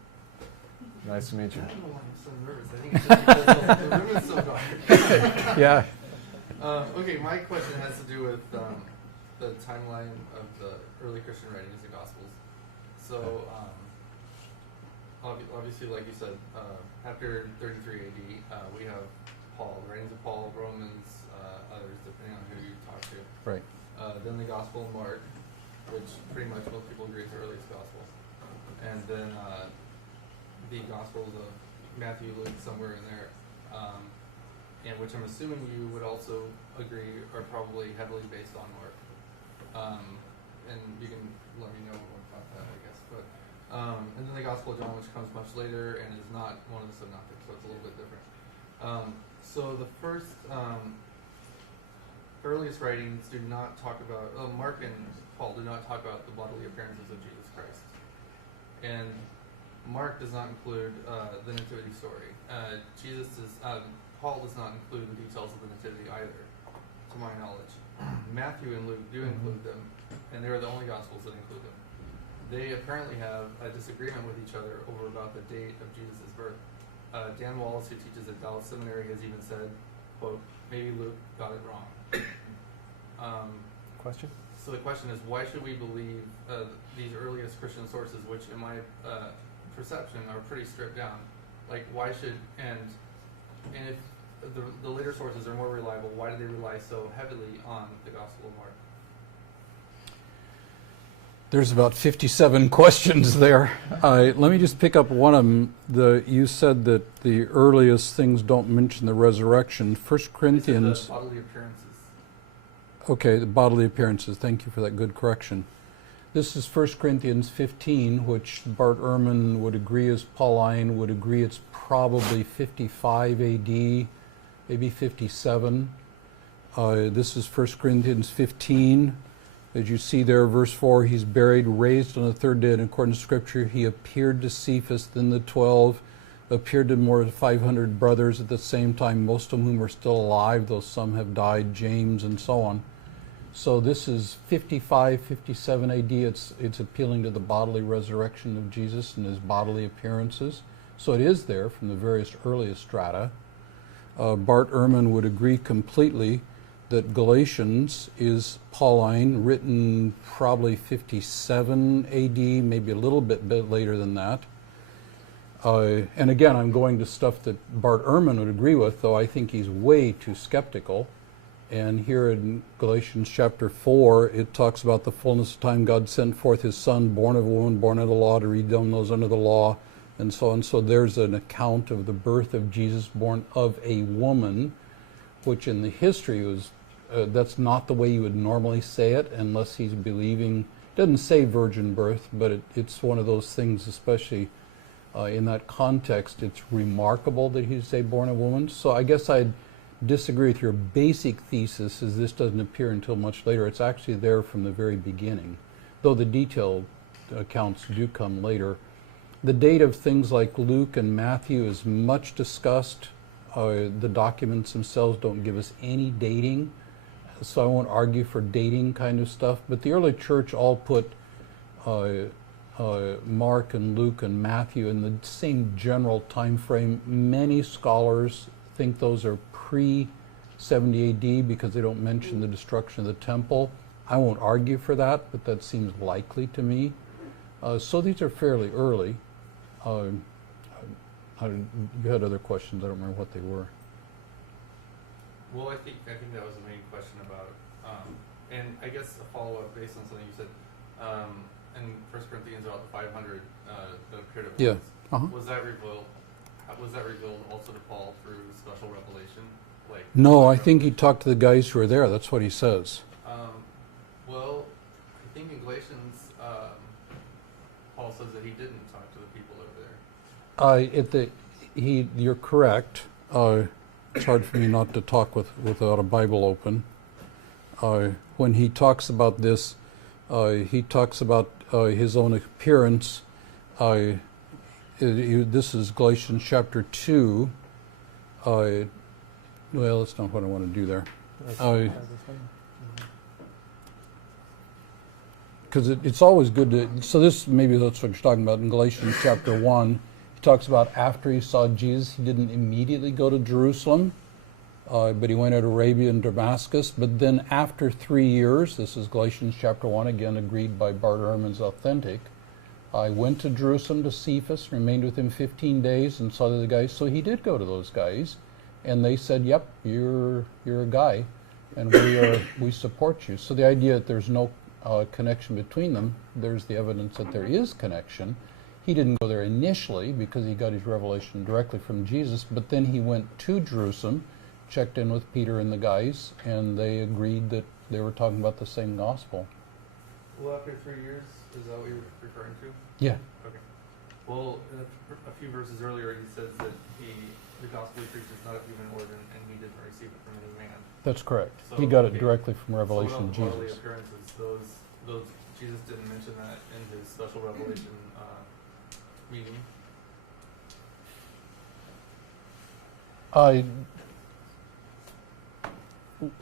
Nice to meet you. I don't know why I'm so nervous. I think it's just because the room is so dark. Yeah. Okay, my question has to do with the timeline of the early Christian writings and Gospels. So, obviously, like you said, after 33 AD, we have Paul, the writings of Paul, Romans, others, depending on who you talk to. Right. Then the Gospel of Mark, which pretty much most people agree is the earliest Gospel. And then the Gospels of Matthew, Luke, somewhere in there, and which I'm assuming you would also agree are probably heavily based on Mark. And you can let me know about that, I guess. But and then the Gospel of John, which comes much later and is not one of the synoptics, so it's a little bit different. So the first earliest writings do not talk about, Mark and Paul do not talk about the bodily appearances of Jesus Christ. And Mark does not include the nativity story. Paul does not include the details of the nativity either, to my knowledge. Matthew and Luke do include them, and they are the only Gospels that include them. They apparently have a disagreement with each other over about the date of Jesus' birth. Dan Wallace, who teaches at Dallas Seminary, has even said, quote, maybe Luke got it wrong. Question? So the question is, why should we believe these earliest Christian sources, which in my perception are pretty stripped down? Like, why should, and if the later sources are more reliable, why do they rely so heavily on the Gospel of Mark? There's about 57 questions there. Let me just pick up one of them. You said that the earliest things don't mention the resurrection. 1 Corinthians... The bodily appearances. Okay, the bodily appearances. Thank you for that good correction. This is 1 Corinthians 15, which Bart Ehrman would agree is Pauline, would agree it's probably 55 AD, maybe 57. This is 1 Corinthians 15. As you see there, verse 4, he's buried, raised on the third day in accordance to Scripture. He appeared to Cephas, then the 12, appeared to more than 500 brothers at the same time, most of whom are still alive, though some have died, James and so on. So this is 55, 57 AD. It's appealing to the bodily resurrection of Jesus and his bodily appearances. So it is there from the various earliest strata. Bart Ehrman would agree completely that Galatians is Pauline, written probably 57 AD, maybe a little bit later than that. And again, I'm going to stuff that Bart Ehrman would agree with, though I think he's way too skeptical. And here in Galatians chapter 4, it talks about the fullness of time God sent forth his Son, born of a woman, born under the law, to redeem those under the law, and so on. So there's an account of the birth of Jesus, born of a woman, which in the history was that's not the way you would normally say it unless he's believing. Doesn't say virgin birth, but it's one of those things, especially in that context, it's remarkable that he'd say born a woman. So I guess I'd disagree with your basic thesis, is this doesn't appear until much later. It's actually there from the very beginning, though the detailed accounts do come later. The date of things like Luke and Matthew is much discussed. The documents themselves don't give us any dating, so I won't argue for dating kind of stuff. But the early church all put Mark and Luke and Matthew in the same general time frame. Many scholars think those are pre-70 AD because they don't mention the destruction of the temple. I won't argue for that, but that seems likely to me. So these are fairly early. You had other questions. I don't remember what they were. Well, I think that was the main question about it. And I guess a follow-up based on something you said in 1 Corinthians about the 500 that appeared at once. Uh-huh. Was that revealed also to Paul through special revelation? Like No, I think he talked to the guys who were there. That's what he says. Well, I think in Galatians, Paul says that he didn't talk to the people over there. You're correct. It's hard for me not to talk without a Bible open. When he talks about this, he talks about his own appearance. This is Galatians chapter 2. Well, that's not what I want to do there. Because it's always good to, so this, maybe that's what you're talking about in Galatians chapter 1. He talks about after he saw Jesus, he didn't immediately go to Jerusalem, but he went to Arabia and Damascus. But then after 3 years, this is Galatians chapter 1, again agreed by Bart Ehrman's authentic, I went to Jerusalem to Cephas, remained with him 15 days and saw the other guys. So he did go to those guys, and they said, yep, you're a guy, and we support you. So the idea that there's no connection between them, there's the evidence that there is connection. He didn't go there initially because he got his revelation directly from Jesus, but then he went to Jerusalem, checked in with Peter and the guys, and they agreed that they were talking about the same gospel. Well, after 3 years, is that what you're referring to? Yeah. Okay. Well, a few verses earlier, he says that the gospel he preaches is not of human origin, and he didn't receive it from any man. That's correct. So, He got it okay. directly from revelation So of bodily Jesus. appearances, those Jesus didn't mention that in his special revelation meeting.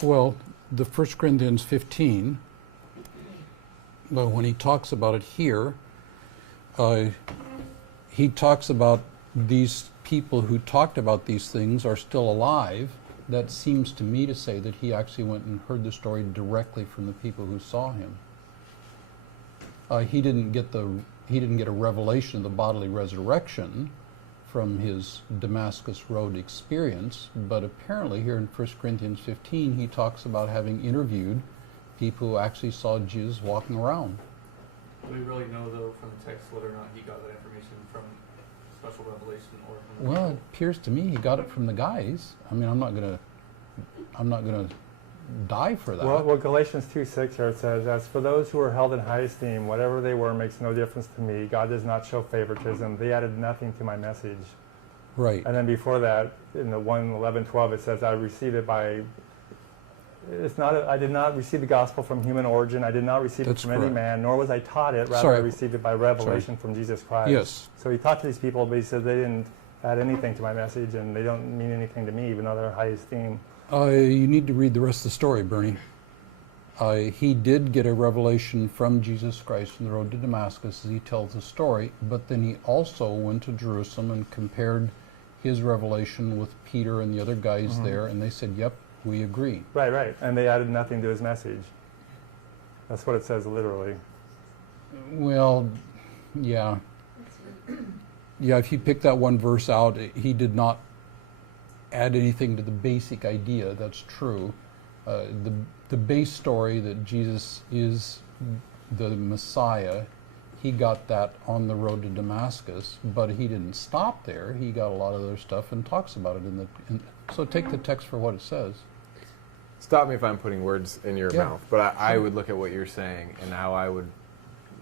Well, the 1 Corinthians 15, well, when he talks about it here, he talks about these people who talked about these things are still alive. That seems to me to say that he actually went and heard the story directly from the people who saw him. He didn't get a revelation of the bodily resurrection from his Damascus Road experience, but apparently here in 1 Corinthians 15 he talks about having interviewed people who actually saw Jesus walking around. Do we really know, though, from the text whether or not he got that information from special revelation or from the Well, it people? appears to me he got it from the guys. I mean, I'm not gonna die for that. Well, Galatians 2:6 here it says, as for those who are held in high esteem, whatever they were makes no difference to me. God does not show favoritism. They added nothing to my message. Right. And then before that, in the 1:11-12, it says, I received it by, I did not receive the gospel from human origin. I did not receive That's it from any correct. man, nor was I taught it. Rather, Sorry. I received it by revelation from Jesus Christ. Yes. So he taught to these people, but he said they didn't add anything to my message, and they don't mean anything to me, even though they're high esteem. You need to read the rest of the story, Bernie. He did get a revelation from Jesus Christ on the road to Damascus as he tells the story, but then he also went to Jerusalem and compared his revelation with Peter and the other guys there, and they said, yep, we agree. Right. And they added nothing to his message. That's what it says literally. Well, yeah. Yeah, if you pick that one verse out, he did not add anything to the basic idea. That's true. The base story that Jesus is the Messiah, he got that on the road to Damascus, but he didn't stop there. He got a lot of other stuff and talks about it so take the text for what it says. stop me if I'm putting words in your Yeah. mouth, but I would look at what you're saying, and how I would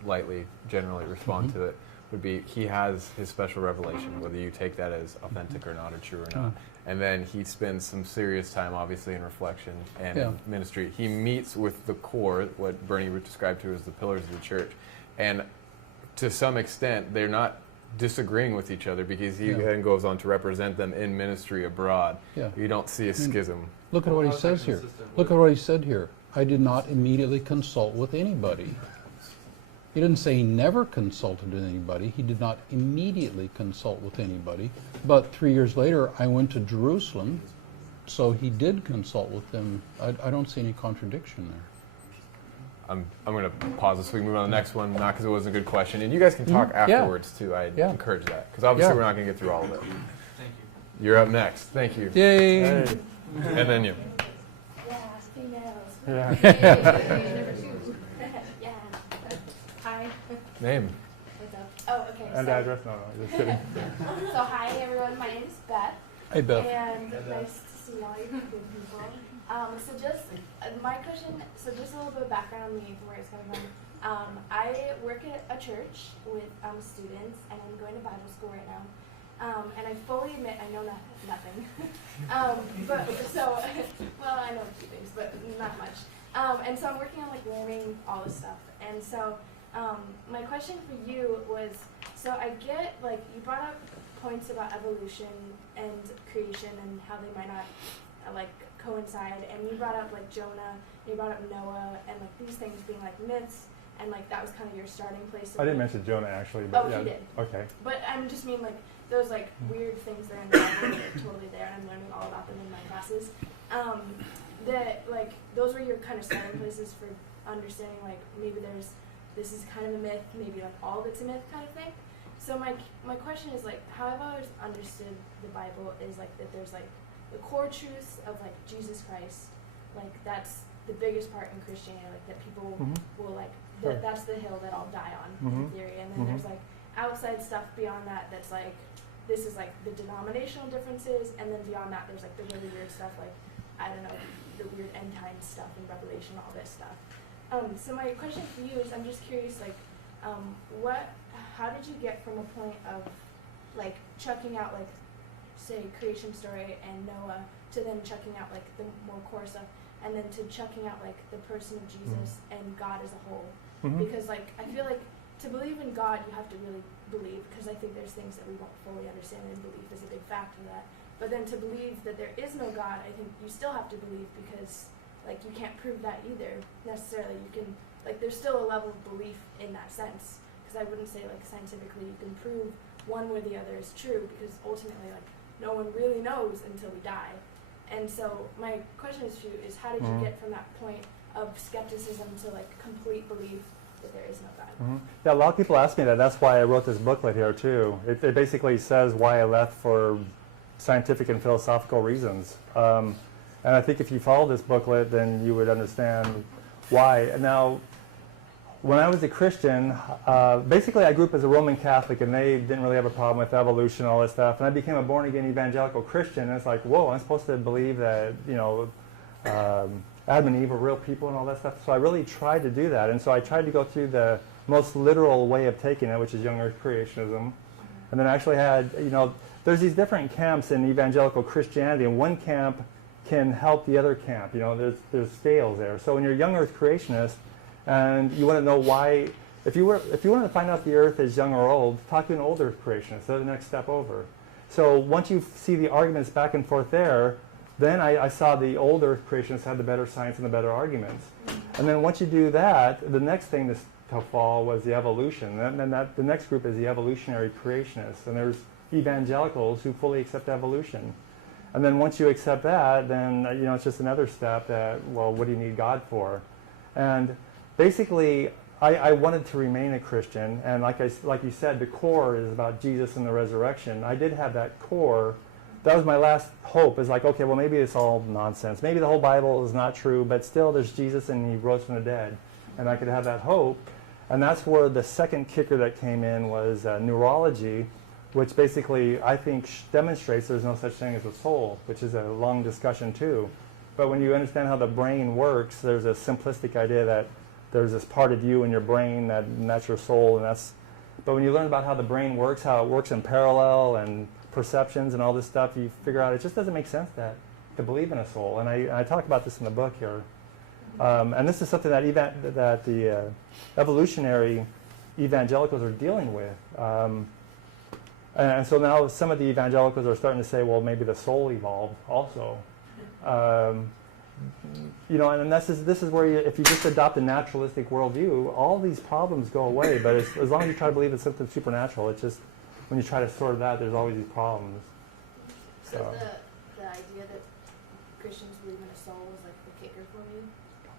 lightly, generally respond Mm-hmm. to it would be, he has his special revelation, whether you take that as authentic or not, or true or not. And then he spends some serious time, obviously, in reflection and Yeah. in ministry. He meets with the core, what Bernie would describe to as the pillars of the church. And to some extent, they're not disagreeing with each other, because he Yeah. then goes on to represent them in ministry abroad. Yeah. You don't see a schism. Look at what he How is that says here. consistent Look with- at what he said here. I did not immediately consult with anybody. He didn't say he never consulted with anybody. He did not immediately consult with anybody. But 3 years later, I went to Jerusalem, so he did consult with them. I don't see any contradiction there. I'm going to pause this so we can move on to the next one, not because it wasn't a good question. And you guys can talk Mhm. Yeah. afterwards, too. I Yeah. encourage that, because obviously Yeah. we're not going to get through all of it. Thank you. You're up next. Thank you. Yay! Hey. And then you. Yeah, females. Yeah. Number 2. Yeah. Hi. Name. What's up? Oh, okay. And so, address? No, just kidding. so hi everyone. My name is Beth, Hey, Beth. and nice to see all you good people. So just my question. So just a little bit of background on me, from where it's coming from. I work at a church with students, and I'm going to Bible school right now. And I fully admit I know nothing. But so, well, I know a few things, but not much. And so I'm working on like learning all this stuff. And so my question for you was, so I get like you brought up points about evolution and creation and how they might not like coincide. And you brought up like Jonah, you brought up Noah, and like these things being like myths. And like that was kind of your starting place. I didn't mention Jonah actually, but Oh, yeah. he did. Okay. But I'm just mean like those like weird things that are in the Bible that are totally there, and I'm learning all about them in my classes. That like those were your kind of starting places for understanding like maybe this is kind of a myth, maybe like all of it's a myth kind of thing. So my question is like how I've always understood the Bible is like that there's like the core truths of like Jesus Christ, like that's the biggest part in Christianity, like that people will like Sure. that's the hill that I'll die on in theory, and then there's like outside stuff beyond that that's like this is like the denominational differences, and then beyond that there's like the really weird stuff like I don't know, the weird end time stuff and Revelation, all this stuff. So my question for you is I'm just curious like how did you get from a point of like chucking out like say creation story and Noah to then chucking out like the more core stuff, and then to chucking out like the person of Jesus and God as a whole? Because like I feel like to believe in God you have to really believe, because I think there's things that we won't fully understand, and belief is a big factor of that. But then to believe that there is no God, I think you still have to believe, because like you can't prove that either necessarily. You can like there's still a level of belief in that sense, because I wouldn't say like scientifically you can prove one or the other is true, because ultimately like no one really knows until we die. And so my question is to you is how did you get from that point of skepticism to like complete belief that there is no God? Yeah, a lot of people ask me that. That's why I wrote this booklet here too. It basically says why I left for scientific and philosophical reasons. And I think if you follow this booklet, then you would understand why. Now, when I was a Christian, basically I grew up as a Roman Catholic, and they didn't really have a problem with evolution and all this stuff. And I became a born-again evangelical Christian, and it's like, whoa, I'm supposed to believe that, you know, Adam and Eve were real people and all that stuff. So I really tried to do that. And so I tried to go through the most literal way of taking it, which is young earth creationism. And then I actually had, you know, there's these different camps in evangelical Christianity, and one camp can help the other camp. You know, there's scales there. So when you're a young earth creationist and you want to know why, if you wanted to find out the earth is young or old, talk to an old earth creationist. They're the next step over. So once you see the arguments back and forth there, then I saw the old earth creationists had the better science and the better arguments. And then once you do that, the next thing to fall was the evolution. And then the next group is the evolutionary creationists. And there's evangelicals who fully accept evolution. And then once you accept that, then you know it's just another step that, well, what do you need God for? And basically, I wanted to remain a Christian. And like you said, the core is about Jesus and the resurrection. I did have that core. That was my last hope, is like, okay, well, maybe it's all nonsense. Maybe the whole Bible is not true, but still there's Jesus and he rose from the dead. And I could have that hope. And that's where the second kicker that came in was neurology, which basically I think demonstrates there's no such thing as a soul, which is a long discussion too. But when you understand how the brain works, there's a simplistic idea that there's this part of you in your brain and that's your soul, and that's. But when you learn about how the brain works, how it works in parallel and perceptions and all this stuff, you figure out it just doesn't make sense to believe in a soul. And I talk about this in the book here. And this is something that the evolutionary evangelicals are dealing with. And so now some of the evangelicals are starting to say, well, maybe the soul evolved also. And this is where if you just adopt a naturalistic worldview, all these problems go away. But as long as you try to believe in something supernatural, it's just when you try to sort it out, there's always these problems. So the idea that Christians believe in a soul was like the kicker for you?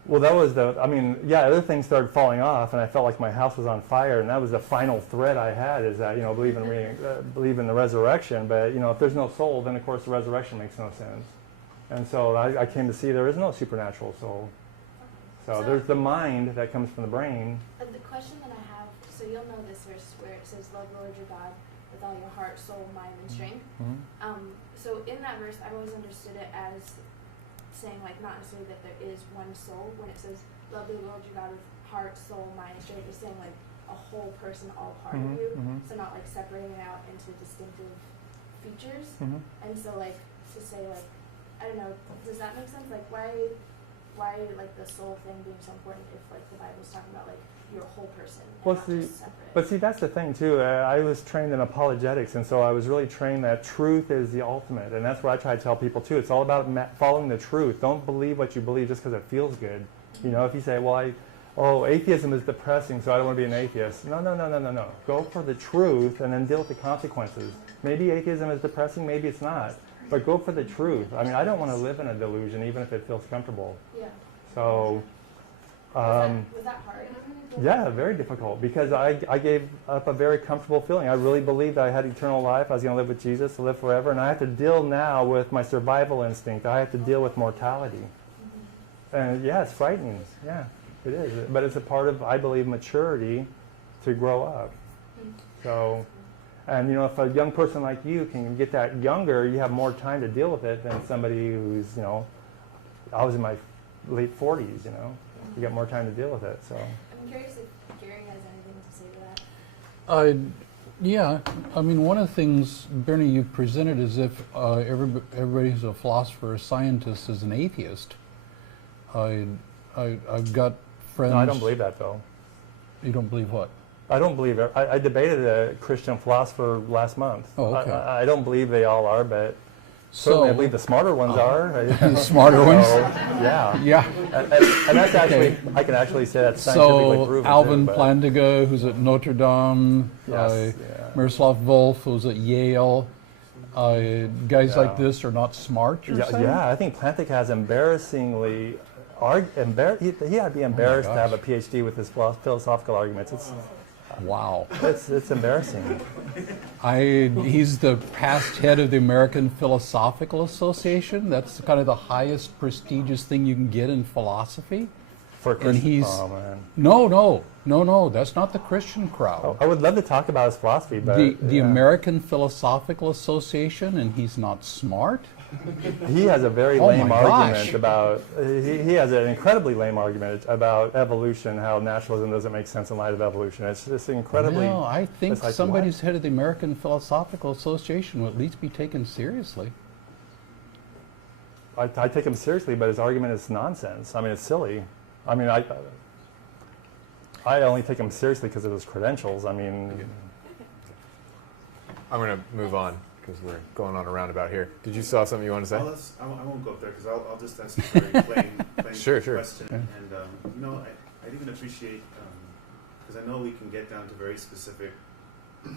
Well, that was other things started falling off, and I felt like my house was on fire, and that was the final thread I had, is that, believe in the resurrection, but, if there's no soul, then, of course, the resurrection makes no sense. And so I came to see there is no supernatural soul. So there's the mind that comes from the brain. The question that I have, so you'll know this verse where it says, love the Lord your God with all your heart, soul, mind, and strength. Mm-hmm. So in that verse, I've always understood it as saying, like, not necessarily that there is one soul. When it says, love the Lord your God with heart, soul, mind, and strength, it's saying, like, a whole person, all part of you. Mm-hmm. So not, like, separating it out into distinctive features. Mm-hmm. And so, like, to say, like, I don't know, does that make sense? Like, why, like, the soul thing being so important if, like, the Bible's talking about, like, you're a whole person and not just separate? But see, that's the thing, too. I was trained in apologetics, and so I was really trained that truth is the ultimate. And that's what I try to tell people, too. It's all about following the truth. Don't believe what you believe just because it feels good. If you say, well, atheism is depressing, so I don't want to be an atheist. No. Go for the truth and then deal with the consequences. Maybe atheism is depressing, maybe it's not. But go for the truth. I don't want to live in a delusion, even if it feels comfortable. Yeah. So, was that hard? yeah, very difficult, because I gave up a very comfortable feeling. I really believed I had eternal life. I was going to live with Jesus, to live forever, and I have to deal now with my survival instinct. I have to deal with mortality. And yeah, it's frightening. Yeah, it is. But it's a part of, I believe, maturity to grow up. So. And, if a young person like you can get that younger, you have more time to deal with it than somebody who's, I was in my late 40s, You got more time to deal with it, so. I'm curious if Gary has anything to say to that. Yeah, one of the things, Bernie, you presented as if everybody who's a philosopher or scientist is an atheist. I've got friends... No, I don't believe that, though. You don't believe what? I don't believe it. I debated a Christian philosopher last month. Oh, okay. I don't believe they all are, but certainly I believe the smarter ones are. The smarter ones? Yeah. Yeah. And that's actually, I can actually say that's scientifically proven. So Alvin too, Plantinga, who's at Notre Dame, Miroslav Volf, who's at Yale, guys like this are not smart, you're saying? Yeah, I think Plantinga has embarrassingly... he had to be embarrassed to have a PhD with his philosophical arguments. Wow. It's embarrassing. He's the past head of the American Philosophical Association. That's kind of the highest prestigious thing you can get in philosophy. For Christian, oh man. No, that's not the Christian crowd. I would love to talk about his philosophy, but... The American Philosophical Association, and he's not smart? He has a very lame argument about... He has an incredibly lame argument about evolution, how naturalism doesn't make sense in light of evolution. It's just incredibly... No, I think somebody who's head of the American Philosophical Association will at least be taken seriously. I take him seriously, but his argument is nonsense. It's silly. I only take him seriously because of his credentials. I'm going to move on because we're going on a roundabout here. Did you still have something you want to say? I won't go up there because I'll just ask a very plain sure. question. And, I'd even appreciate, because I know we can get down to very specific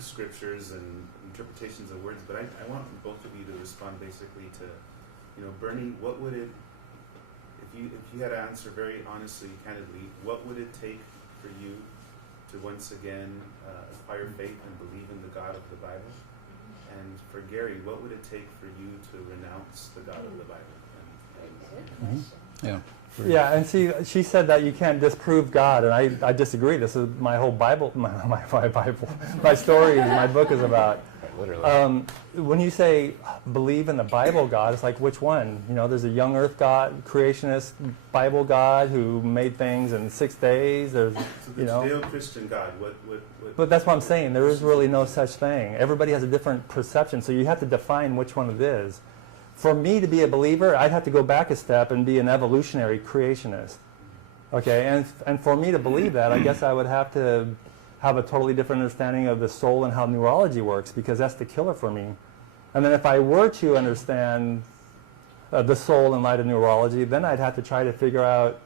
scriptures and interpretations of words, but I want both of you to respond basically to, Bernie, what would it... If you had to answer very honestly, candidly, what would it take for you to once again acquire faith and believe in the God of the Bible? And for Gary, what would it take for you to renounce the God of the Bible? Yeah. Yeah, and she said that you can't disprove God, and I disagree. This is my whole Bible, my Bible, my story, my book is about. Literally. When you say believe in the Bible God, it's like which one? You know, there's a young earth God, creationist Bible God who made things in 6 days. There's, So the Judeo-Christian God, what? But that's what I'm saying. There is really no such thing. Everybody has a different perception, so you have to define which one it is. For me to be a believer, I'd have to go back a step and be an evolutionary creationist. Okay, and for me to believe that, I guess I would have to have a totally different understanding of the soul and how neurology works, because that's the killer for me. And then if I were to understand the soul in light of neurology, then I'd have to try to figure out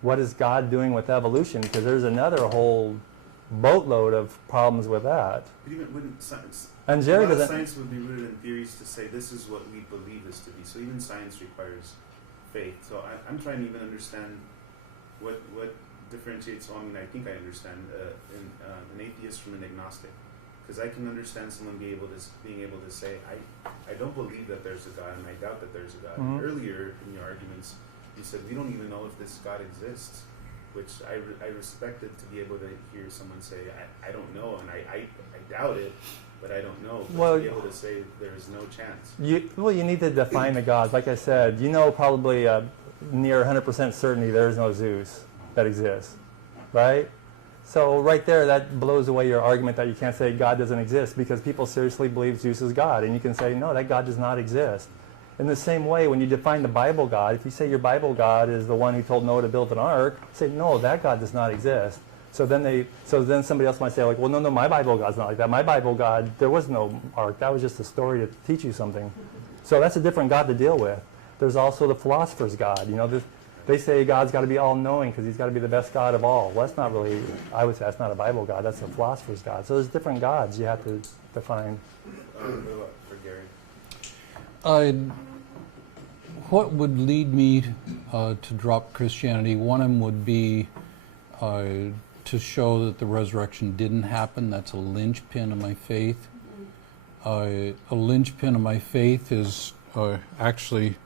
what is God doing with evolution, because there's another whole boatload of problems with that. But even wouldn't science, And Jerry a lot of doesn't. science would be rooted in theories to say this is what we believe this to be. So even science requires faith. So I'm trying to even understand what differentiates. Well, I mean, I think I understand an atheist from an agnostic, because I can understand someone being able to say, I don't believe that there's a God, and I doubt that there's a God. Mhm. Earlier in your arguments, you said we don't even know if this God exists, which I respected to be able to hear someone say, I don't know, and I doubt it, but I don't know. But Well, to be able to say there is no chance. You need to define the gods. Like I said, you know, probably near 100% certainty there is no Zeus that exists, right? So right there, that blows away your argument that you can't say God doesn't exist, because people seriously believe Zeus is God, and you can say, no, that God does not exist. In the same way, when you define the Bible God, if you say your Bible God is the one who told Noah to build an ark, say, no, that God does not exist. So then somebody else might say, like, well, no, my Bible God's not like that. My Bible God, there was no ark. That was just a story to teach you something. So that's a different God to deal with. There's also the philosopher's God. You know, they say God's got to be all-knowing because he's got to be the best God of all. Well, that's not really, I would say that's not a Bible God. That's a philosopher's God. So there's different gods you have to define. For Gary. What would lead me to drop Christianity? One of them would be to show that the resurrection didn't happen. That's a linchpin of my faith. A linchpin of my faith is actually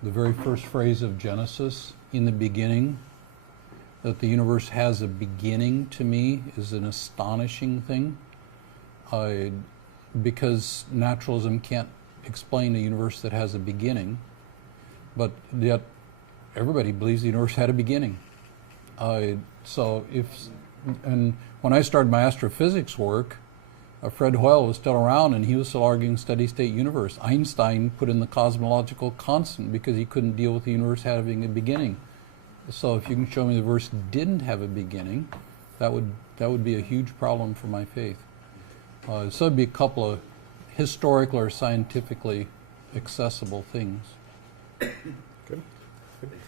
the very first phrase of Genesis, in the beginning. That the universe has a beginning, to me, is an astonishing thing. Because naturalism can't explain a universe that has a beginning, but yet everybody believes the universe had a beginning. And when I started my astrophysics work, Fred Hoyle was still around, and he was still arguing steady-state universe. Einstein put in the cosmological constant because he couldn't deal with the universe having a beginning. So if you can show me the universe didn't have a beginning, that would be a huge problem for my faith. So it'd be a couple of historical or scientifically accessible things. Good.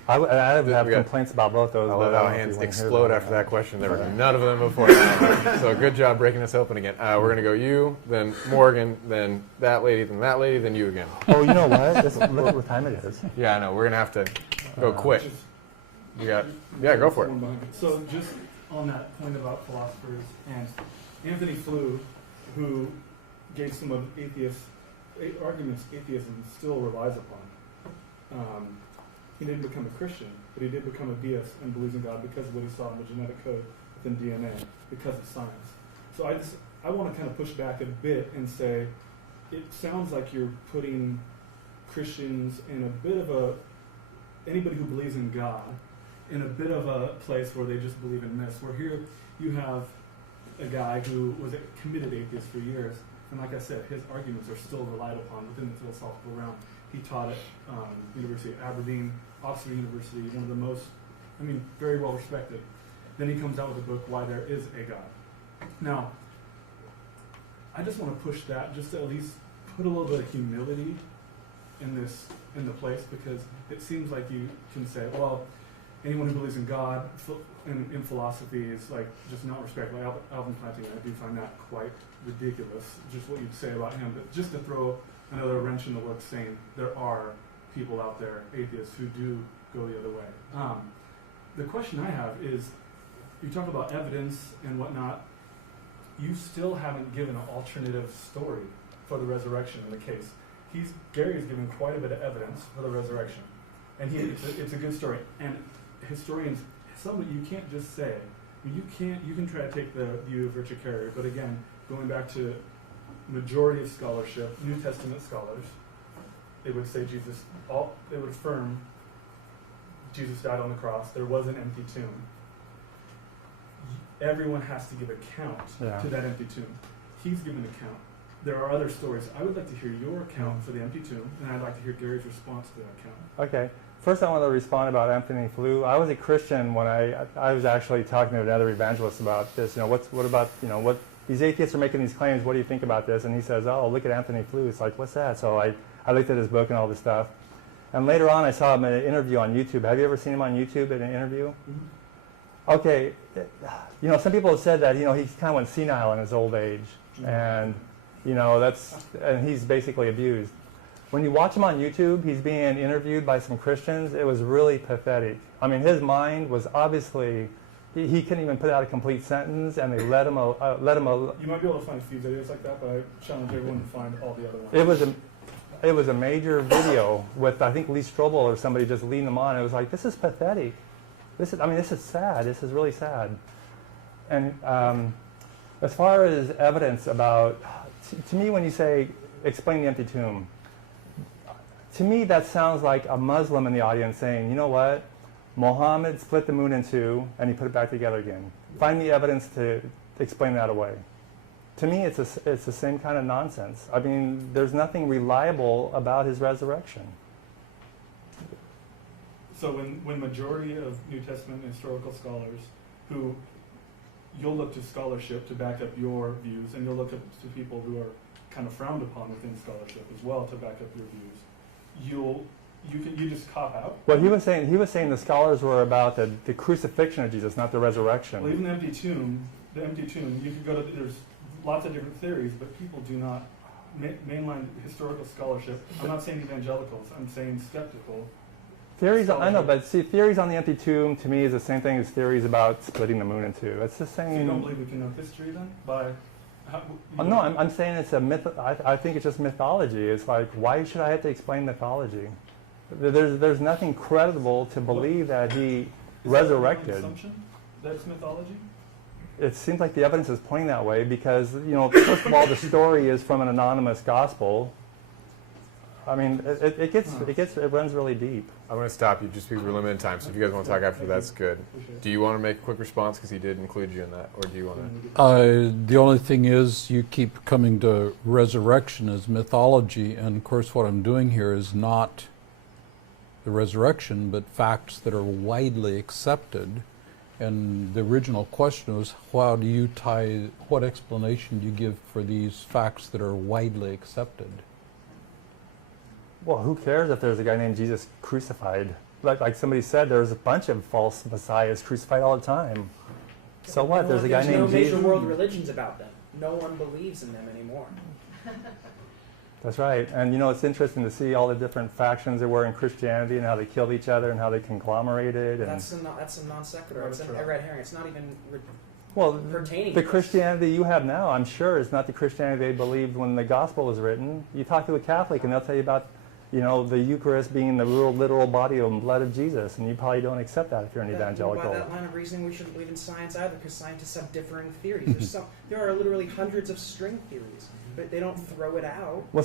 I would have We got- complaints about both those. I but love how don't know if hands you wanna hear explode about after that question. There were none of them before that. So good job breaking this open again. We're going to go you, then Morgan, then that lady, then you again. Oh, you know what? Look at what time it is. Yeah, I know. We're going to have to go quick. Yeah, go for it. So just on that point about philosophers, and Anthony Flew, who gave some of arguments atheism still relies upon. He didn't become a Christian, but he did become a deist and believes in God because of what he saw in the genetic code within DNA, because of science. So I want to kind of push back a bit and say, it sounds like you're putting Christians in a bit of anybody who believes in God, in a bit of a place where they just believe in myths. Where here you have a guy who was a committed atheist for years, and like I said, his arguments are still relied upon within the philosophical realm. He taught at University of Aberdeen, Oxford University, one of the most, very well respected. Then he comes out with a book, Why There Is a God. Now, I just want to push that, just to at least put a little bit of humility in the place, because it seems like you can say, well, anyone who believes in God in philosophy is like just not respectful. Alvin Plantinga, I do find that quite ridiculous, just what you'd say about him. But just to throw another wrench in the works, saying there are people out there, atheists, who do go the other way. The question I have is, you talk about evidence and whatnot. You still haven't given an alternative story for the resurrection in the case. Gary has given quite a bit of evidence for the resurrection, and it's a good story. And historians, you can't just say. You can try to take the view of Richard Carrier, but again, going back to majority of scholarship, New Testament scholars, they would say they would affirm Jesus died on the cross. There was an empty tomb. Everyone has to give account to that empty tomb. He's given account. There are other stories. I would like to hear your account for the empty tomb, and I'd like to hear Gary's response to that account. Okay. First, I want to respond about Anthony Flew. I was a Christian when I was actually talking to another evangelist about this. What about, what these atheists are making these claims. What do you think about this? And he says, oh, look at Anthony Flew. It's like, what's that? So I looked at his book and all this stuff. And later on, I saw him in an interview on YouTube. Have you ever seen him on YouTube in an interview? Mm-hmm. Okay. Some people have said that, he kind of went senile in his old age. Mm-hmm. And, and he's basically abused. When you watch him on YouTube, he's being interviewed by some Christians. It was really pathetic. I mean, his mind was obviously, he couldn't even put out a complete sentence, and they let him. You might be able to find a few videos like that, but I challenge everyone to find all the other ones. It was a major video with, I think, Lee Strobel or somebody just leading them on. It was like, this is pathetic. This is sad. This is really sad. And as far as evidence about, to me, when you say explain the empty tomb, to me, that sounds like a Muslim in the audience saying, you know what? Muhammad split the moon in two, and he put it back together again. Find me evidence to explain that away. To me, it's the same kind of nonsense. I mean, there's nothing reliable about his resurrection. So when majority of New Testament historical scholars who, you'll look to scholarship to back up your views, and you'll look up to people who are kind of frowned upon within scholarship as well to back up your views, you just cop out. Well, he was saying the scholars were about the crucifixion of Jesus, not the resurrection. Well, even the empty tomb, you could go to, there's lots of different theories, but people do not mainline historical scholarship. I'm not saying evangelicals, I'm saying skeptical. Theories, I know, but see, theories on the empty tomb to me is the same thing as theories about splitting the moon in two. It's the same. So you don't believe we can know history then? No, I'm saying it's a myth. I think it's just mythology. It's like, why should I have to explain mythology? There's nothing credible to believe that he resurrected. Is that an assumption? That's mythology? It seems like the evidence is pointing that way because, first of all, the story is from an anonymous gospel. I mean, it runs really deep. I'm going to stop you just because we're limited time. So if you guys want to talk after, that's good. Do you want to make a quick response because he did include you in that, or do you want to? The only thing is, you keep coming to resurrection as mythology, and of course, what I'm doing here is not the resurrection, but facts that are widely accepted. And the original question was, what explanation do you give for these facts that are widely accepted? Well, who cares if there's a guy named Jesus crucified? Like somebody said, there's a bunch of false messiahs crucified all the time. So what? There's a guy named Jesus. There's no major world religions about them. No one believes in them anymore. That's right. And it's interesting to see all the different factions there were in Christianity and how they killed each other and how they conglomerated. And that's a non sequitur. It's a red herring. It's not even pertaining. The Christianity you have now, I'm sure, is not the Christianity they believed when the gospel was written. You talk to a Catholic and they'll tell you about the Eucharist being the real literal body and blood of Jesus, and you probably don't accept that if you're an evangelical. By that line of reasoning, we shouldn't believe in science either, because scientists have differing theories. There are literally hundreds of string theories, but they don't throw it out. Well,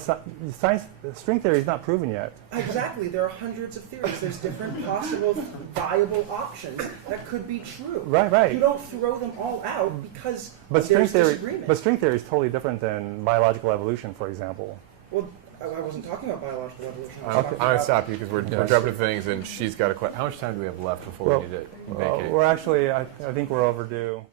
string theory is not proven yet. Exactly. There are hundreds of theories. There's different possible viable options that could be true. Right. You don't throw them all out because there's disagreement. But string theory is totally different than biological evolution, for example. Well, I wasn't talking about biological evolution. I'm going to stop you because we're jumping to things, and she's got a question. How much time do we have left before we need to vacate? We're actually, I think we're overdue.